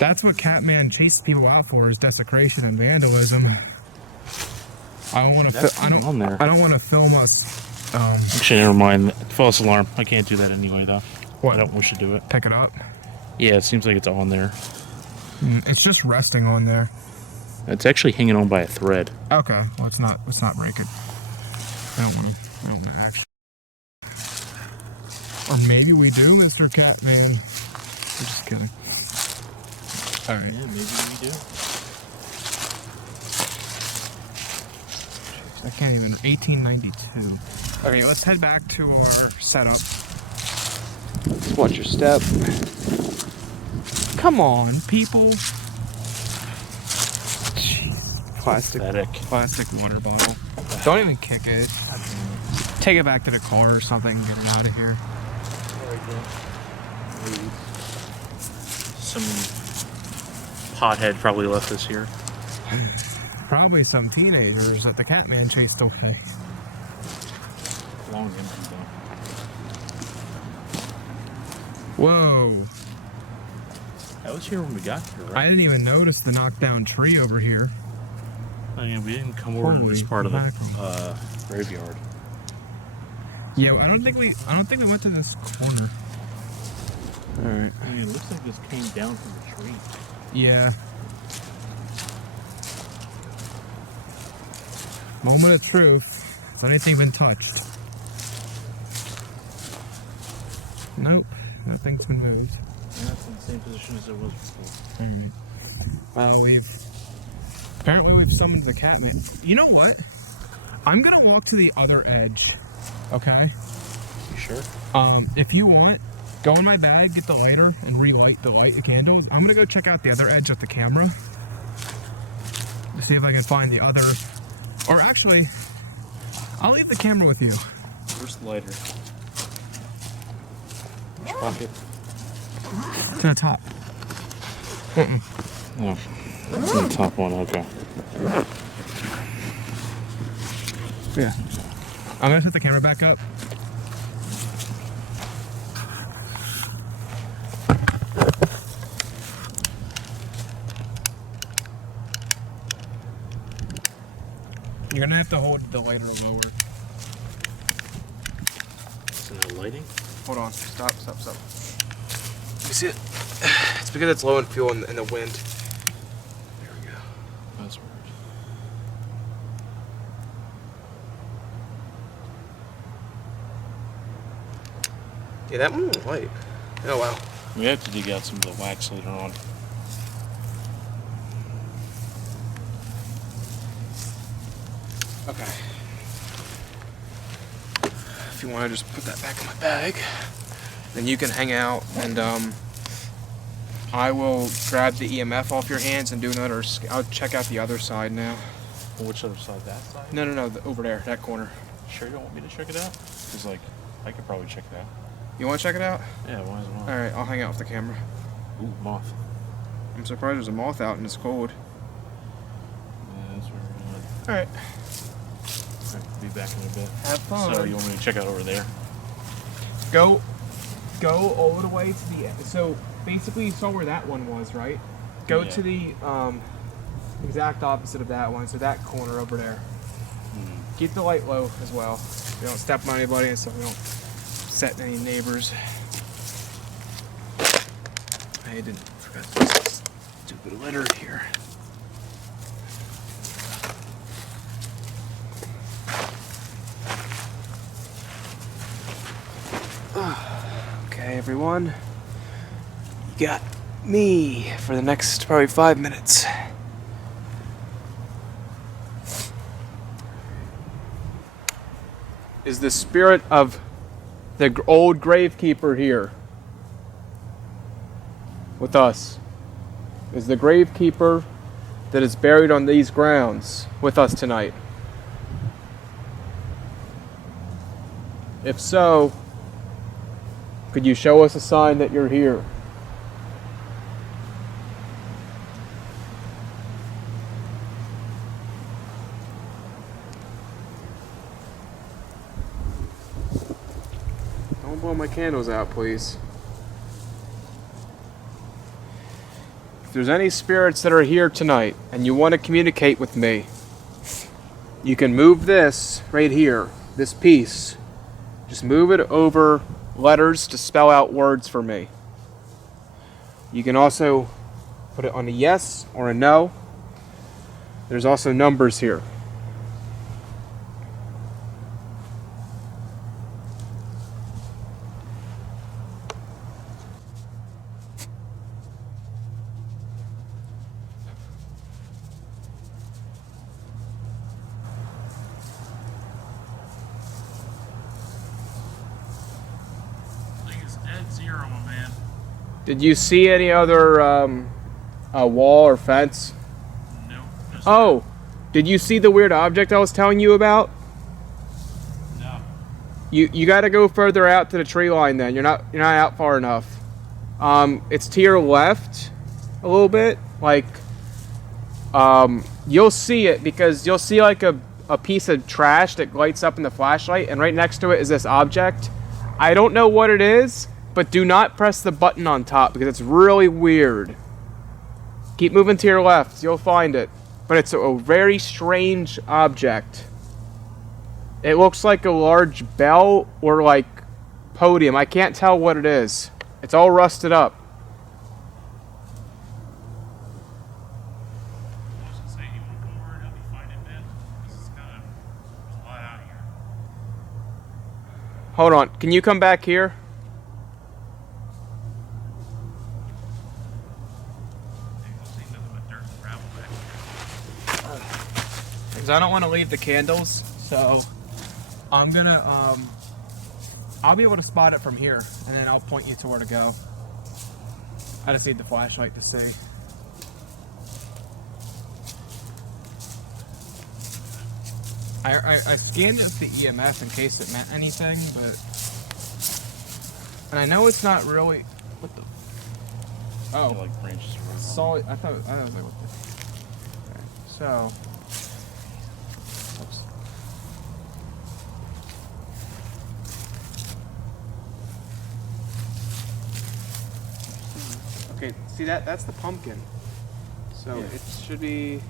That's what Catman chases people out for, is desecration and vandalism. I don't want to. I don't want to film us. Actually, never mind. False alarm. I can't do that anyway, though. What? I don't wish to do it. Pick it up. Yeah, it seems like it's on there. It's just resting on there. It's actually hanging on by a thread. Okay. Well, let's not break it. I don't want to actually. Or maybe we do, Mr. Catman. I'm just kidding. All right. Yeah, maybe we do. I can't even. 1892. Okay, let's head back to our setup. Watch your step. Come on, people. Jeez. Plastic water bottle. Don't even kick it. Take it back to the car or something and get it out of here. Some pothead probably left this here. Probably some teenagers that the Catman chased away. Long empty though. Whoa. That was here when we got here, right? I didn't even notice the knockdown tree over here. I mean, we didn't come over to this part of the graveyard. Yeah, I don't think we went to this corner. Alright. I mean, it looks like this came down from the tree. Yeah. Moment of truth. Has anything been touched? Nope. Nothing's been moved. And that's in the same position as it was before. Alright. Apparently we've summoned the Catman. You know what? I'm gonna walk to the other edge. Okay? You sure? If you want, go in my bag, get the lighter, and relight the candles. I'm gonna go check out the other edge of the camera to see if I can find the other. Or actually, I'll leave the camera with you. Where's the lighter? Which pocket? To the top. Oh, it's in the top one, okay. Yeah. I'm gonna set the camera back up. You're gonna have to hold the lighter lower. Is it not lighting? Hold on. Stop. You see it? It's because it's low in fuel in the wind. There we go. That's weird. Yeah, that one won't light. Oh wow. We have to dig out some of the wax later on. Okay. If you want to just put that back in my bag, then you can hang out, and I will grab the EMF off your hands and do another. I'll check out the other side now. Which other side? That side? No, over there, that corner. Sure you don't want me to check it out? Because, like, I could probably check it out. You want to check it out? Yeah, why as well. All right, I'll hang out with the camera. Ooh, moth. I'm surprised there's a moth out and it's cold. Yeah, that's where we're at. All right. Alright, be back in a bit. Have fun. So, you want me to check out over there? Go all the way to the end. So basically, you saw where that one was, right? Go Yeah. to the exact opposite of that one. So that corner over there. Keep the light low as well. You don't step on anybody, and so we don't set any neighbors. I forgot this stupid litter here. Okay, everyone. You got me for the next probably 5 minutes. Is the spirit of the old gravekeeper here with us? Is the gravekeeper that is buried on these grounds with us tonight? If so, could you show us a sign that you're here? Don't blow my candles out, please. If there's any spirits that are here tonight and you want to communicate with me, you can move this right here, this piece. Just move it over letters to spell out words for me. You can also put it on a yes or a no. There's also numbers here. Dead zero, my man. Did you see any other wall or fence? No. Oh, did you see the weird object I was telling you about? No. You got to go further out to the tree line. Then you're not out far enough. It's to your left a little bit. Like, you'll see it because you'll see like a piece of trash that lights up in the flashlight, and right next to it is this object. I don't know what it is, but do not press the button on top because it's really weird. Keep moving to your left, you'll find it. But it's a very strange object. It looks like a large bell or like podium. I can't tell what it is. It's all rusted up. Hold on, can you come back here? Because I don't want to leave the candles, so I'm gonna, I'll be able to spot it from here, and then I'll point you to where to go. I just need the flashlight to see. I scanned it with the EMF in case it meant anything, but... And I know it's not really... What the... Oh. Like branches around. Solid... I was like, what the... Okay, so... Oops. Okay, see that's the pumpkin. So yeah. It should be...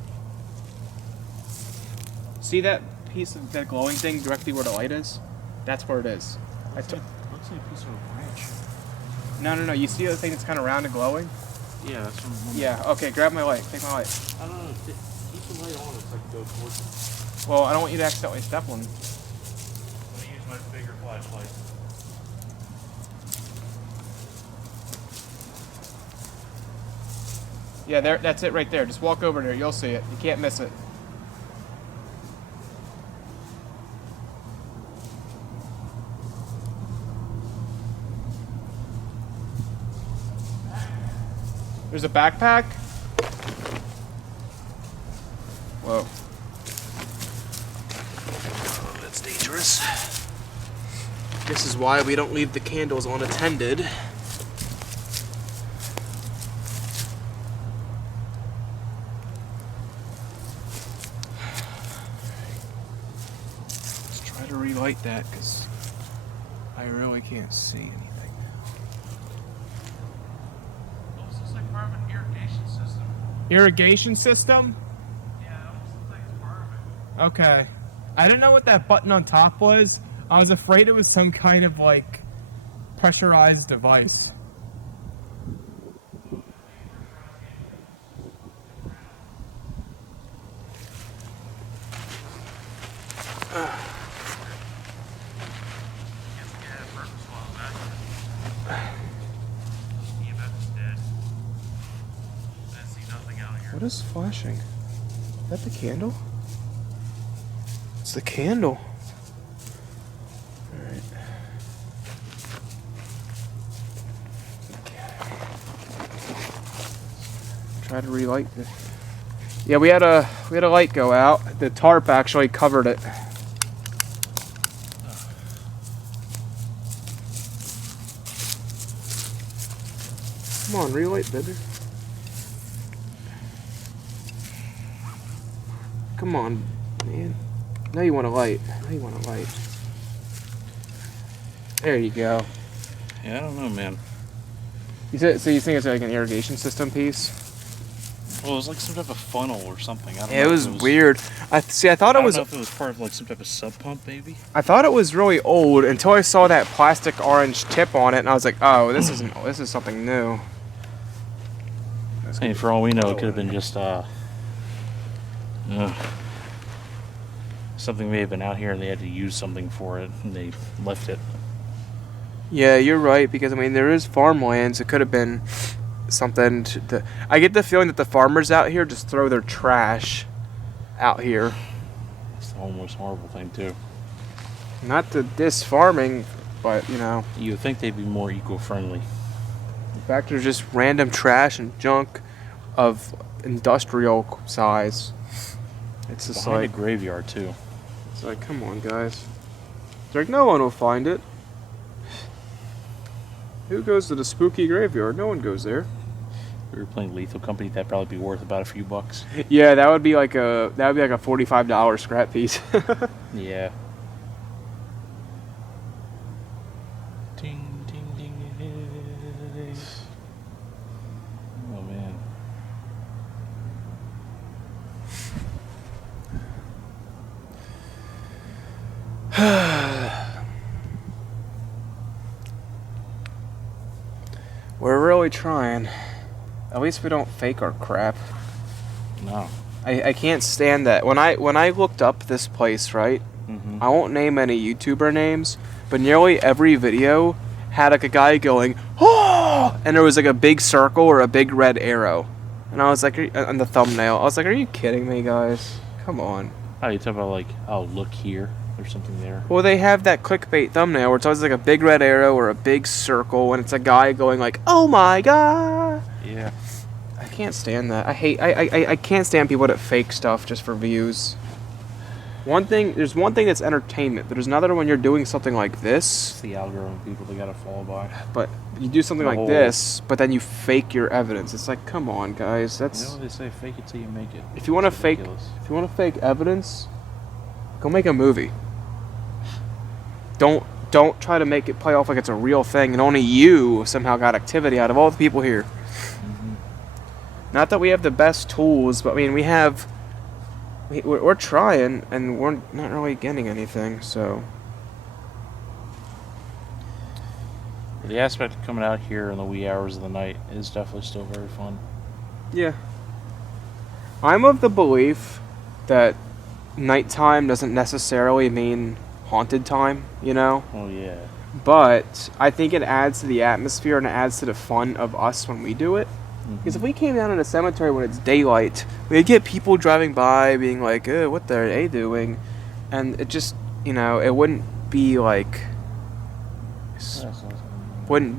See that piece of that glowing thing directly where the light is? That's where it is. Looks like a piece of a branch. No. You see the thing that's kind of round and glowing? Yeah, that's what I'm... Yeah. Okay, grab my light. Take my light. I don't know. Keep the light on so I can go towards it. Well, I don't want you to accidentally step on. I'm gonna use my bigger flashlight. Yeah, there. That's it right there. Just walk over there. You'll see it. You can't miss it. There's a backpack. Whoa. Oh, that's dangerous. This is why we don't leave the candles unattended. Let's try to relight that because I really can't see anything. Part of an irrigation system. Irrigation system? Yeah, it almost looks like it's part of it. Okay. I didn't know what that button on top was. I was afraid it was some kind of like pressurized device. What is flashing? Is that the candle? It's the candle. Alright. Try to relight this. Yeah, we had a light go out. The tarp actually covered it. Come on, relight, baby. Come on, man. Now you want a light. Now you want a light. There you go. Yeah, I don't know, man. You said, so you think it's like an irrigation system piece? Well, it was like some type of funnel or something. I don't know. Yeah, it was weird. I thought it I was. don't know if it was part of like some type of sub pump, maybe. I thought it was really old until I saw that plastic orange tip on it, and I was like, "Oh, this is something new." Hey, for all we know, it could have been just something may have been out here and they had to use something for it and they left it. Yeah, you're right, because I mean there is farmlands. It could have been something I get the feeling that the farmers out here just throw their trash out here. It's the almost horrible thing too. Not to diss farming, but you know. You would think they'd be more eco-friendly. In fact, there's just random trash and junk of industrial size. It's just Behind like a graveyard too. It's like, come on, guys. It's like no one will find it. Who goes to the spooky graveyard? No one goes there. If we were playing Lethal Company, that'd probably be worth about a few bucks. Yeah, that would be like a $45 scrap piece. Yeah. Ding, ding, ding, ding. Oh man. We're really trying. At least we don't fake our crap. No. I can't stand that. When I looked up this place, right? Mm-hmm. I won't name any YouTuber names, but nearly every video had like a guy going, "Oh!" and there was like a big circle or a big red arrow. And I was like, on the thumbnail, I was like, are you kidding me, guys? Come on. Oh, you talk about like, oh, look here. There's something there. Well, they have that clickbait thumbnail where it's always like a big red arrow or a big circle, and it's a guy going like, "Oh my god!" Yeah. I can't stand that. I can't stand people that fake stuff just for views. There's one thing that's entertainment, but there's another when you're doing something like It's this, the algorithm people they gotta fall by. but you do something like this, but then you fake your evidence. It's like, come on, guys. You That's know what they say, fake it till you make it. if you want to It's fake ridiculous. evidence, go make a movie. Don't try to make it play off like it's a real thing, and only you somehow got activity out of all the people here. Mm-hmm. Not that we have the best tools, but I mean, we're trying, and we're not really getting anything, so. The aspect of coming out here in the wee hours of the night is definitely still very fun. Yeah. I'm of the belief that nighttime doesn't necessarily mean haunted time, you know? Oh yeah. But I think it adds to the atmosphere and it adds to the fun of us when we do it. Mm-hmm. Because if we came down in a cemetery when it's daylight, we'd get people driving by being like, what are they doing? And it just, it wouldn't be like, Let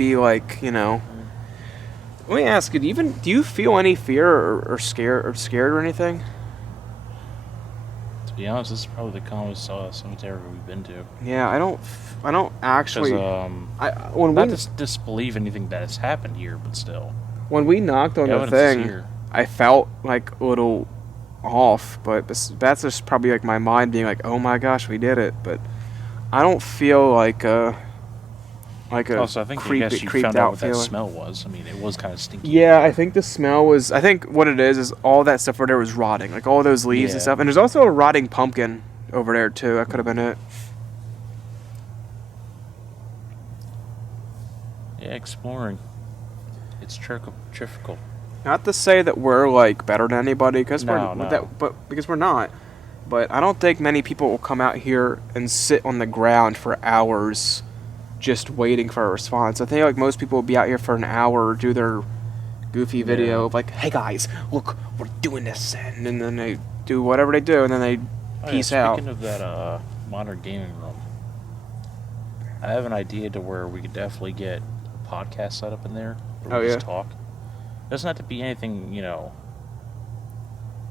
me ask you, do you feel any fear or scared or anything? To be honest, this is probably the calmest cemetery we've been to. Yeah, I don't actually. Not to disbelieve anything that has happened here, but still. When we knocked on the evidence is thing, here. I felt like a little off, but that's just probably like my mind being like, "Oh my gosh, we did it." But I don't feel like Also, I think you creeped found out out what that feeling. smell was. I mean, it was kind of stinky. Yeah, I think the smell was. I think what it is all that stuff over there was rotting, like all those leaves and Yeah. stuff. And there's also a rotting pumpkin over there too. That could have been it. Yeah, exploring. It's difficult. Not to say that we're like better than anybody, because No. because we're not. But I don't think many people will come out here and sit on the ground for hours, just waiting for a response. I think like most people will be out here for an hour, do their goofy video of like, "Hey guys, look, we're doing this," and then they do whatever they do, and then they peace out. Speaking of that modern gaming room, I have an idea to where we could definitely get a podcast set up in there. Where we just talk. It doesn't have to be anything,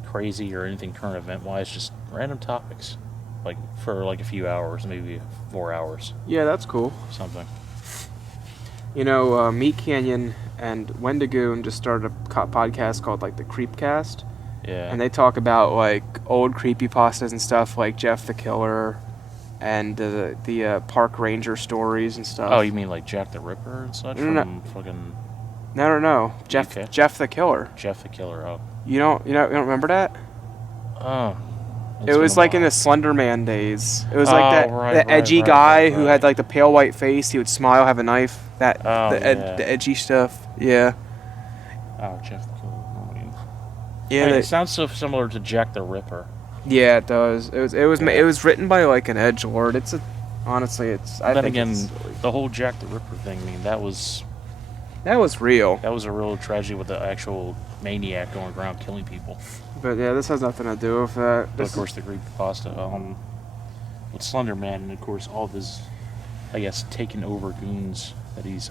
crazy or anything current event wise. Just random topics, like for like a few hours, maybe 4 hours. Yeah, that's cool. Something. Meat Canyon and Wendigoon just started a podcast called like the Creepcast. Yeah. And they talk about like old creepypastas and stuff like Jeff the Killer and the park ranger stories and stuff. Oh, you mean like Jack the Ripper and such from fucking No. Jeff the Killer. Jeff the Killer? Oh. You don't remember that? Oh. It was like in the Slender Man days. It was like that edgy guy who had like the pale white face. He would smile, have a knife. The edgy stuff. Yeah. Oh, Jeff the Killer. Yeah. It sounds so similar to Jack the Ripper. Yeah, it does. It was written by like an edgelord. Then again, the whole Jack the Ripper thing. I mean, that was real. That was a real tragedy with the actual maniac going around killing people. But yeah, this has nothing to do with that. But of course, the creepypasta with Slender Man, and of course all of his, I guess, taken over goons that he's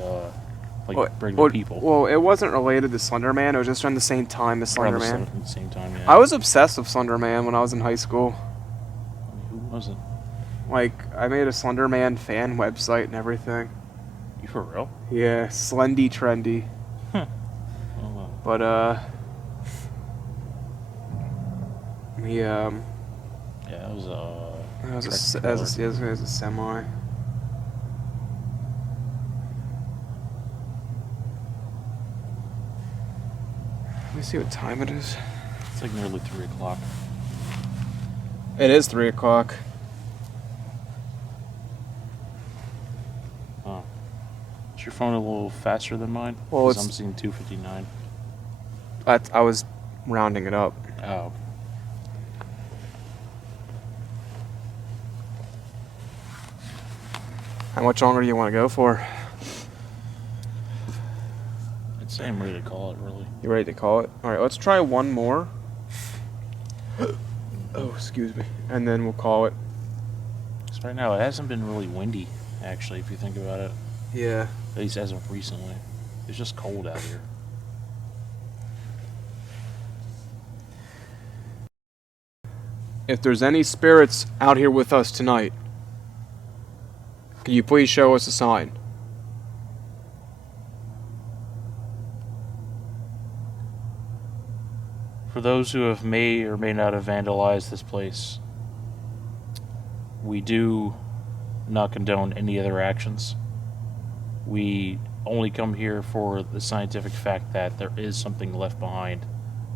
bringing people. Well, it wasn't related to Slender Man. It was just around the same time as Slender Man. At the same time, yeah. I was obsessed with Slender Man when I was in high school. Who wasn't? Like, I made a Slender Man fan website and everything. You for real? Yeah, slendy trendy. Huh. But Yeah, it was it was a semi. Let me see what time it is. It's like nearly 3 o'clock. It is 3 o'clock. Oh. Is your phone a little faster than mine? Well, 'Cause it's- I'm seeing 2:59. I was rounding it up. Oh. How much longer do you want to go for? I'd say I'm ready to call it, really. You ready to call it? All right, let's try one more. Oh, excuse me. And then we'll call it. Because right now, it hasn't been really windy, actually, if you think about it. Yeah. At least as of recently. It's just cold out here. If there's any spirits out here with us tonight, can you please show us a sign? For those who have may or may not have vandalized this place, we do not condone any other actions. We only come here for the scientific fact that there is something left behind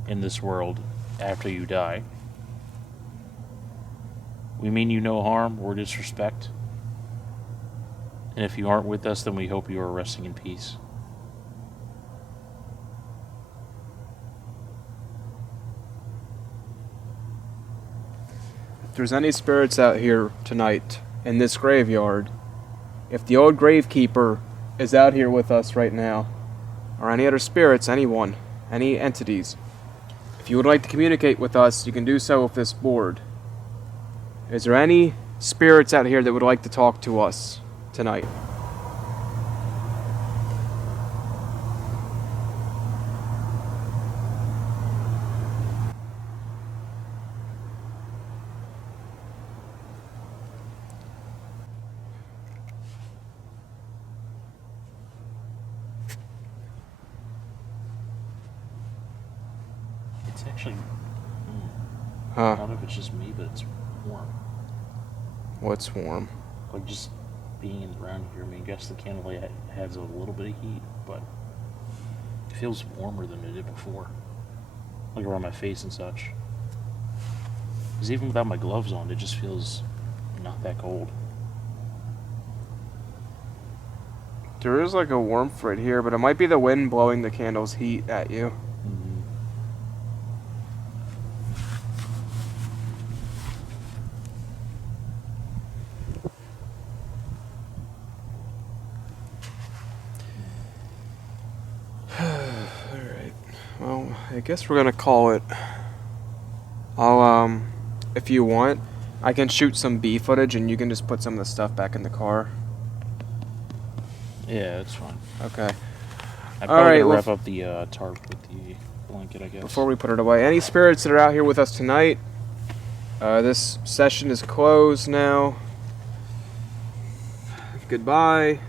in this world after you die. We mean you no harm or disrespect. And if you aren't with us, then we hope you are resting in peace. If there's any spirits out here tonight in this graveyard, if the old gravekeeper is out here with us right now, or any other spirits, anyone, any entities, if you would like to communicate with us, you can do so with this board. Is there any spirits out here that would like to talk to us tonight? It's actually... I Huh? don't know if it's just me, but it's warm. What's warm? Like just being around here. I mean, I guess the candlelight has a little bit of heat, but it feels warmer than it did before. Like around my face and such. Because even without my gloves on, it just feels not that cold. There is like a warmth right here, but it might be the wind blowing the candle's heat at you. Alright. Well, I guess we're gonna call it. I'll, if you want, I can shoot some B footage and you can just put some of the stuff back in the car. Yeah, it's fine. Okay. I'm probably Alright, gonna well, wrap up the tarp with the blanket, I guess. before we put it away, any spirits that are out here with us tonight, this session is closed now. Goodbye,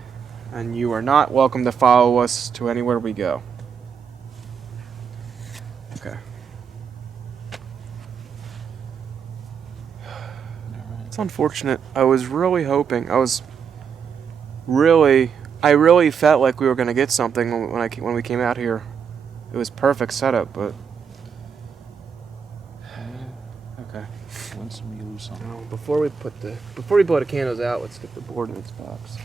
and you are not welcome to follow us to anywhere we go. Okay. It's unfortunate. I was really hoping. I really felt like we were gonna get something when we came out here. It was perfect setup, but okay. Win some, you lose some. Now, before we blow the candles out, let's get the board in its box.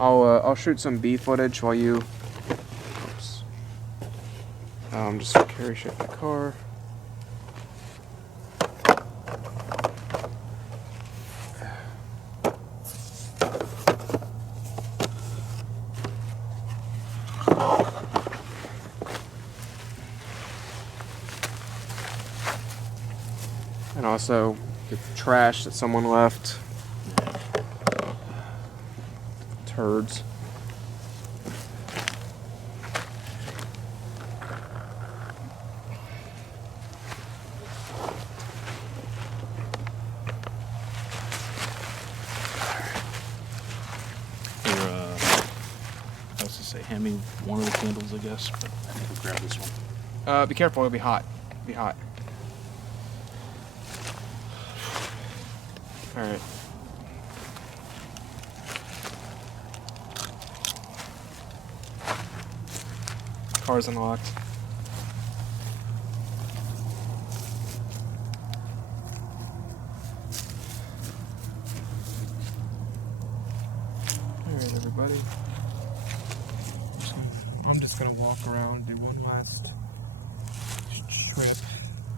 I'll shoot some B footage while you. Oops. Just carry shit in the car. And also get the trash that someone left. Turds. say, hand me one of the candles, I guess. But I think we'll grab this one. Be careful, it'll be hot. Be hot. Alright. Car's unlocked. Alright, everybody. I'm just gonna walk around, do one last trip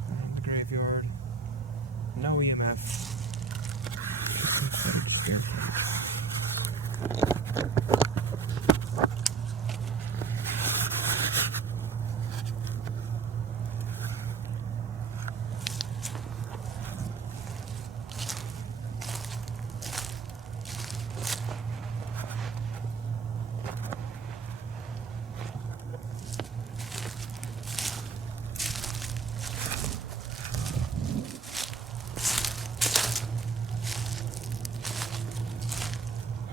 around the graveyard. No EMF.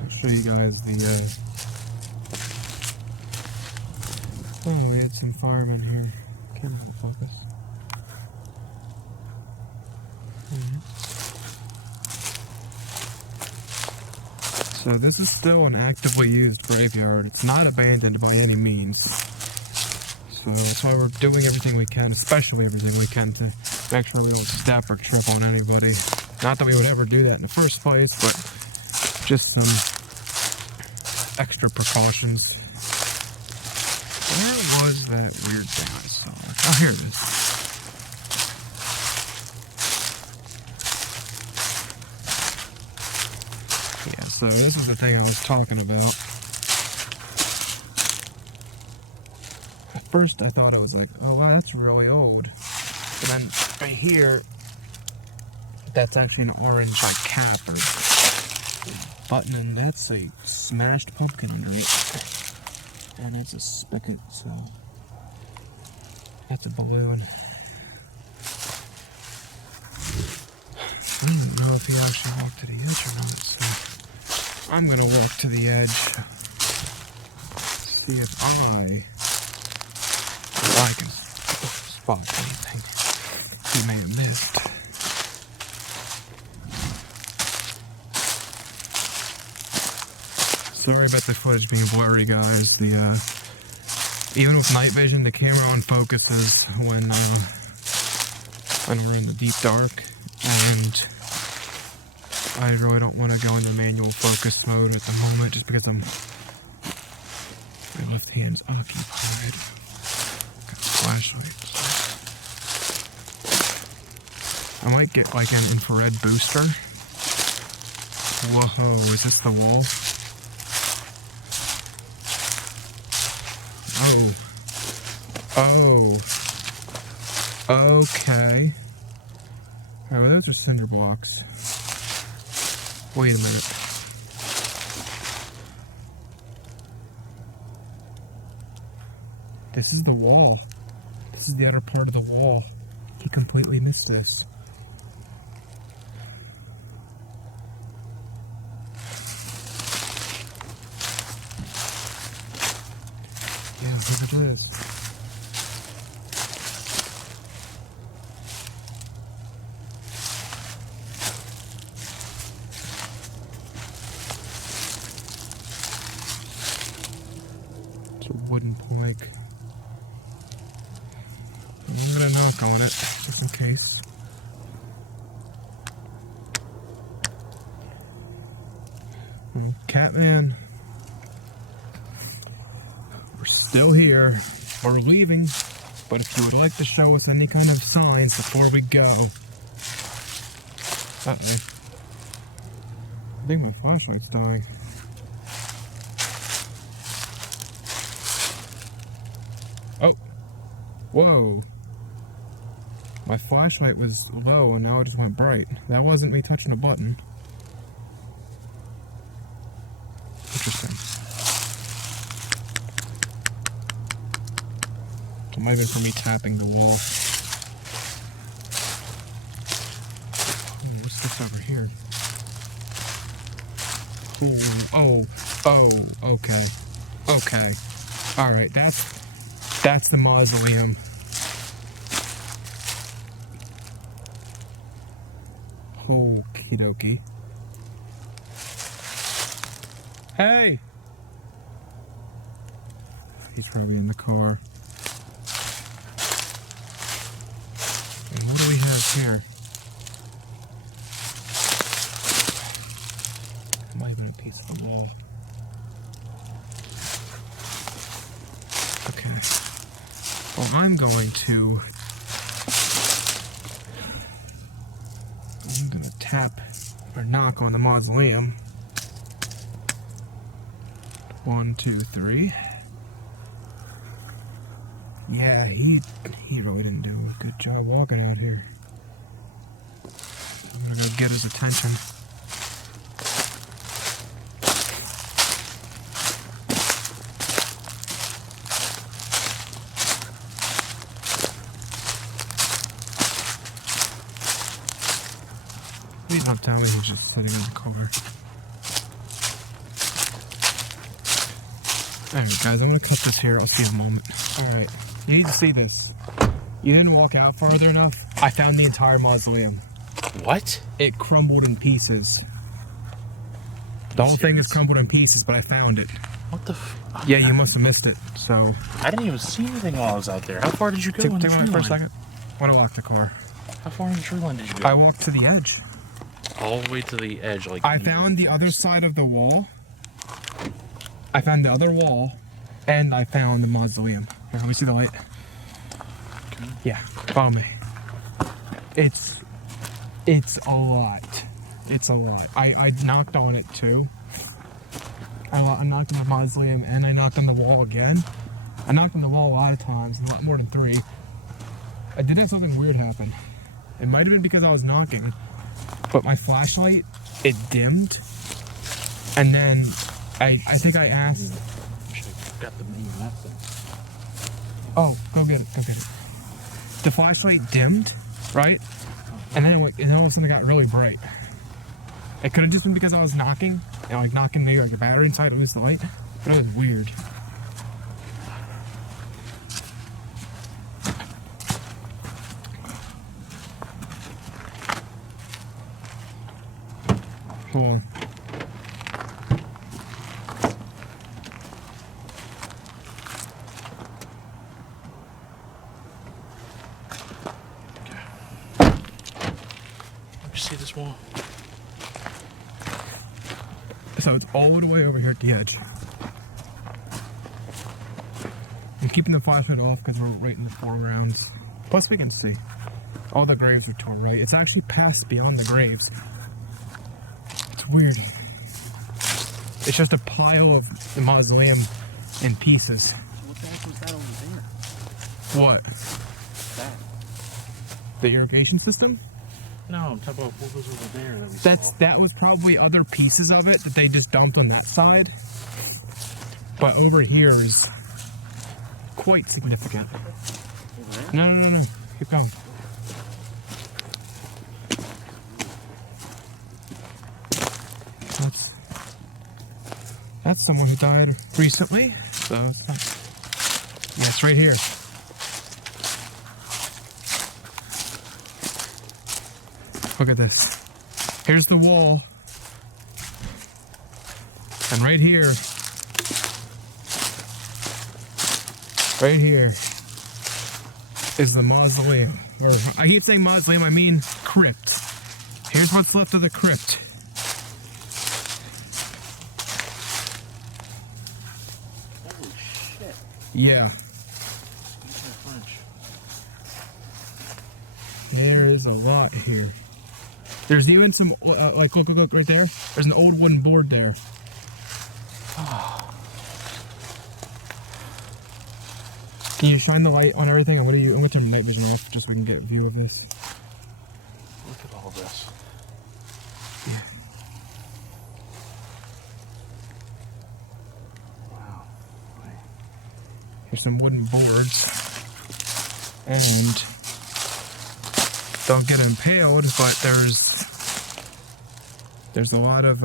Show you guys the oh, we had some firemen here. Can't focus. So this is still an actively used graveyard. It's not abandoned by any means. So that's why we're doing everything we can, especially everything we can, to make sure we don't step or trip on anybody. Not that we would ever do that in the first place, but just some extra precautions. Where was that weird thing I saw? Oh, here it is. Yeah, so this is the thing I was talking about. At first I thought I was like, oh wow, that's really old. But then right here, that's actually an orange like cap or button, and that's a smashed pumpkin underneath. And that's a spigot, so that's a balloon. I don't know if he actually walked to the edge or not, so I'm gonna walk to the edge. See if I can spot anything he may have missed. Sorry about the footage being blurry, guys. Even with night vision, the camera on focuses when we're in the deep dark, and I really don't want to go into manual focus mode at the moment, just because my left hand's occupied. Got flashlights. I might get like an infrared booster. Whoa, is this the wall? Oh. Okay. Oh, those are cinder blocks. Wait a minute. This is the wall. This is the outer part of the wall. He completely missed this. Yeah, look at this. It's a wooden plank. I'm gonna knock on it, just in case. Catman. We're still here. We're leaving. But if you would like to show us any kind of signs before we go. Uh-oh. I think my flashlight's dying. Oh. Whoa. My flashlight was low and now it just went bright. That wasn't me touching a button. Interesting. It might have been for me tapping the wall. Ooh, what's this over here? Ooh, oh, okay. Okay. All right, that's the mausoleum. Okie dokie. Hey! He's probably in the car. And what do we have here? Might have been a piece of the wall. Okay. Well, I'm going to tap or knock on the mausoleum. 1, 2, 3. Yeah, he really didn't do a good job walking out here. I'm gonna go get his attention. Please don't tell me he's just sitting in the car. Alright guys, I'm gonna cut this here. I'll see you in a moment. Alright, you need to see this. You didn't walk out farther enough. I found the entire mausoleum. What? It crumbled in pieces. The whole thing is crumbled in pieces, but I found it. What the Yeah, you must have missed it. So I didn't even see anything while I was out there. How far did you go in the tree line? for a second. I want to lock the car. How far in the tree line did you go? I walked to the edge. All the way to the edge, like... I found the other side of the wall. I found the other wall, and I found the mausoleum. Here, let me see the light. Okay. Yeah, follow me. It's a lot. It's a lot. I knocked on it too. I knocked on the mausoleum, and I knocked on the wall again. I knocked on the wall a lot of times, a lot more than 3. I did have something weird happen. It might have been because I was knocking, but my flashlight, it dimmed, and then I think I asked... I got the EMF thing. Oh, go get it, go get it. The flashlight dimmed, right? And then all of a sudden it got really bright. It could have just been because I was knocking, and like knocking maybe like a battery inside, it was the light, but it was weird. Hold on. Let me see this wall. So it's all the way over here at the edge. I'm keeping the flashlight off because we're right in the foregrounds. Plus we can see. All the graves are torn, right? It's actually past beyond the graves. It's weird. It's just a pile of the mausoleum in pieces. What the heck was that over there? What? That? The irrigation system? No, I'm talking about what was over there that we saw. That was probably other pieces of it that they just dumped on that side. But over here is quite significant. Over there? No. Keep going. That's someone who died recently. So it's not... Yeah, it's right here. Look at this. Here's the wall. And right here is the mausoleum. Or I keep saying mausoleum, I mean crypt. Here's what's left of the crypt. Holy shit. Yeah. French. There is a lot here. There's even some, like, look right there. There's an old wooden board there. Can you shine the light on everything? I'm gonna turn the night vision off just so we can get a view of this. Look at all this. Yeah. Wow. Here's some wooden boards. And don't get impaled, but there's a lot of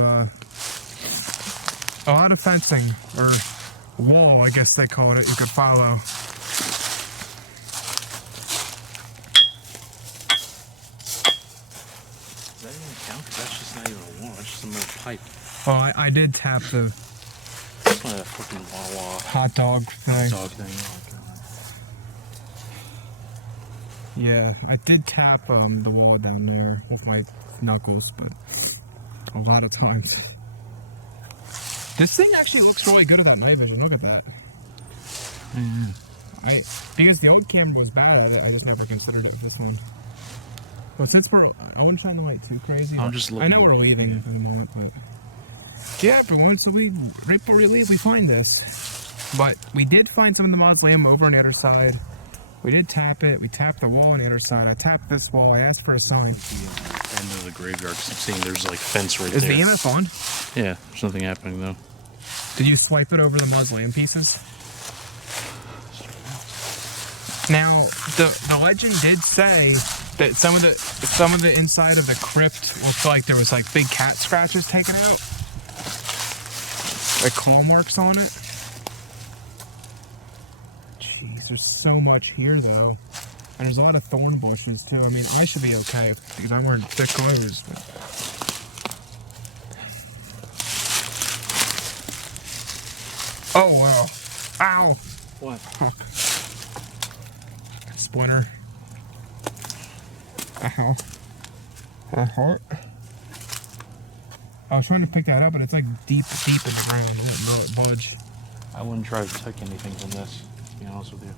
fencing or wall, I guess they called it, you could follow. Does that even count? 'Cause that's just not even a wall. That's just a metal pipe. Oh, I did tap the It's not a fucking Wawa hot dog thing. dog thing. Oh, God. Yeah, I did tap the wall down there with my knuckles, but a lot of times. This thing actually looks really good without night vision. Look at that. Because the old camera was bad, I just never considered it with this one. But since I wouldn't shine the light too crazy. I'm just I looking. know we're leaving in a moment, but yeah, everyone. So right before we leave, we find this. But we did find some of the mausoleum over on the other side. We did tap it. We tapped the wall on the other side. I tapped this wall. I asked for a sign. The end of the graveyard. 'Cause I'm seeing there's like fence right there. Is the EMF on? Yeah, there's nothing happening though. Did you swipe it over the mausoleum pieces? Now, the legend did say that some of the inside of the crypt looked like there was like big cat scratches taken out, like claw marks on it. Jeez, there's so much here though, and there's a lot of thorn bushes too. I mean, I should be okay because I'm wearing thick clothes. But... oh wow! Ow! What? Splinter. Ow. Her heart. I was trying to pick that up, but it's like deep in the ground. I didn't know it budge. I wouldn't try to take anything from this, to be honest with you.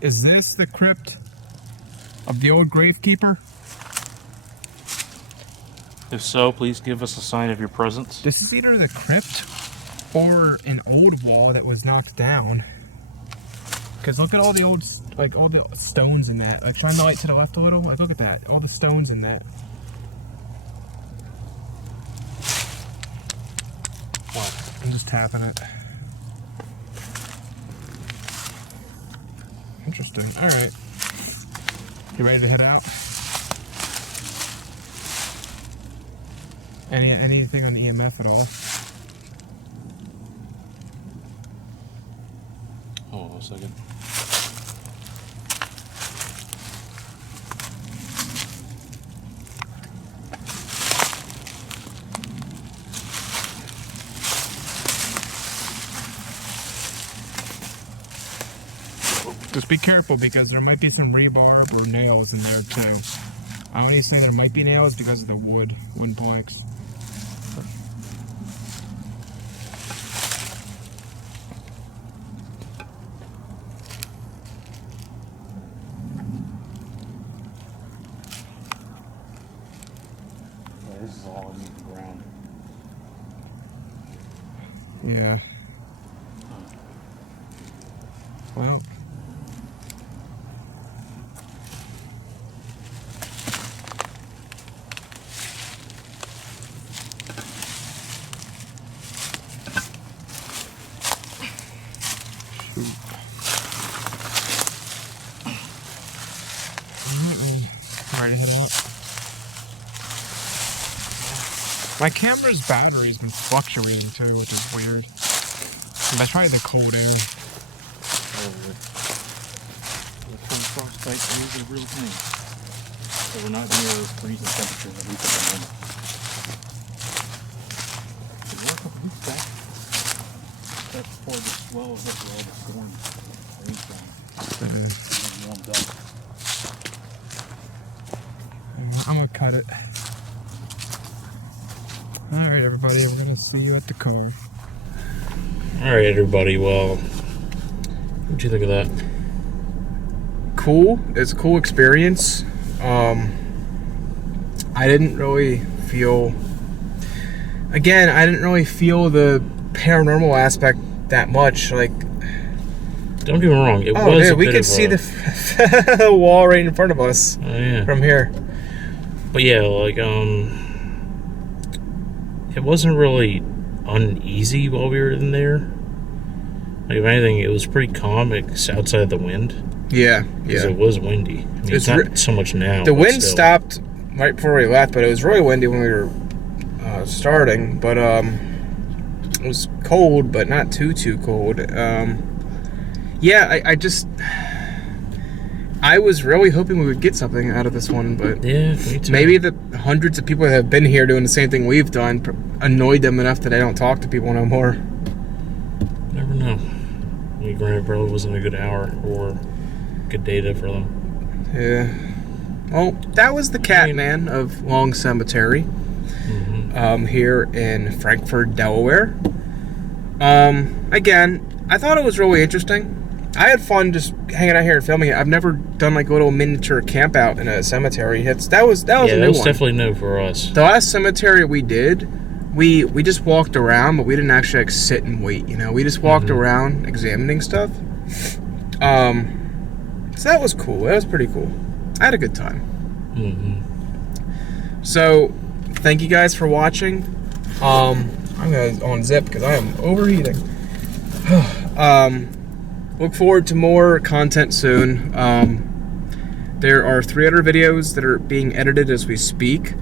Is this the crypt of the old gravekeeper? If so, please give us a sign of your presence. This is either the crypt or an old wall that was knocked down. Because look at all the old, like all the stones in that. Like shine the light to the left a little. Like look at that. All the stones in that. What? I'm just tapping it. Interesting. Alright. You ready to head out? Anything on the EMF at all? Hold on a second. Just be careful because there might be some rebarb or nails in there too. Obviously there might be nails because of the wood planks. Yeah, this is all underneath the ground. Yeah. Well. Ready to head out. My camera's battery's been fluctuating too, which is weird. That's probably the cold air. Probably. The cold frostbite is a real thing. So we're not near freezing temperatures, at least at the moment. We were a couple weeks back. That's before the swell of all the storm rainstorm. It warmed up. I'm gonna cut it. Alright everybody, we're gonna see you at the car. Alright everybody, well, what'd you think of that? Cool. It's a cool experience. I didn't really feel the paranormal aspect that much. Like, Don't get me wrong, it was dude, a we bit could of see a, the wall right in front of us yeah. from here. But yeah, like, it wasn't really uneasy while we were in there. Like, if anything, it was pretty calm, outside of the wind. Yeah, Because yeah. it was windy. I mean, it's not so much now. The but wind still. stopped right before we left, but it was really windy when we were starting. But it was cold, but not too cold. Yeah, I was really hoping we would get something out of this one, but Yeah, me too. maybe the hundreds of people that have been here doing the same thing we've done annoyed them enough that I don't talk to people no more. Never know. I mean, granted, probably wasn't a good hour or good data for them. Yeah. Well, that was the Catman of Long Cemetery. Here in Frankfort, Delaware. Again, I thought it was really interesting. I had fun just hanging out here and filming it. I've never done like a little miniature camp out in a cemetery. That was a new one. That was definitely new for us. The last cemetery we did, we just walked around, but we didn't actually like sit and wait. You know, we just walked around examining stuff. So that was cool. That was pretty cool. I had a good time. So, thank you guys for watching. I'm gonna unzip because I am overheating. Look forward to more content soon. There are 3 other videos that are being edited as we speak.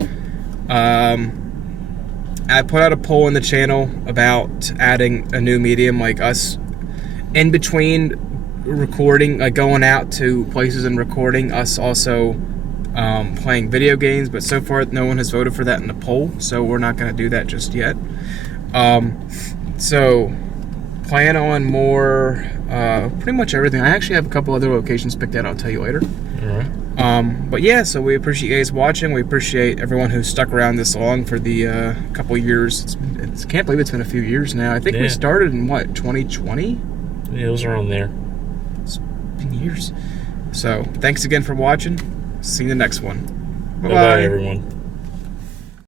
I put out a poll in the channel about adding a new medium, like us in between recording, like going out to places and recording, us also playing video games, but so far no one has voted for that in the poll, so we're not going to do that just yet. So plan on more, pretty much everything. I actually have a couple other locations picked out, I'll tell you later. Alright. But yeah, so we appreciate you guys watching. We appreciate everyone who stuck around this long for the couple years. It's can't believe it's been a few years now. I think we started in what, 2020? Yeah, it was around there. It's been years. So thanks again for watching. See you in the next one. Bye-bye, everyone.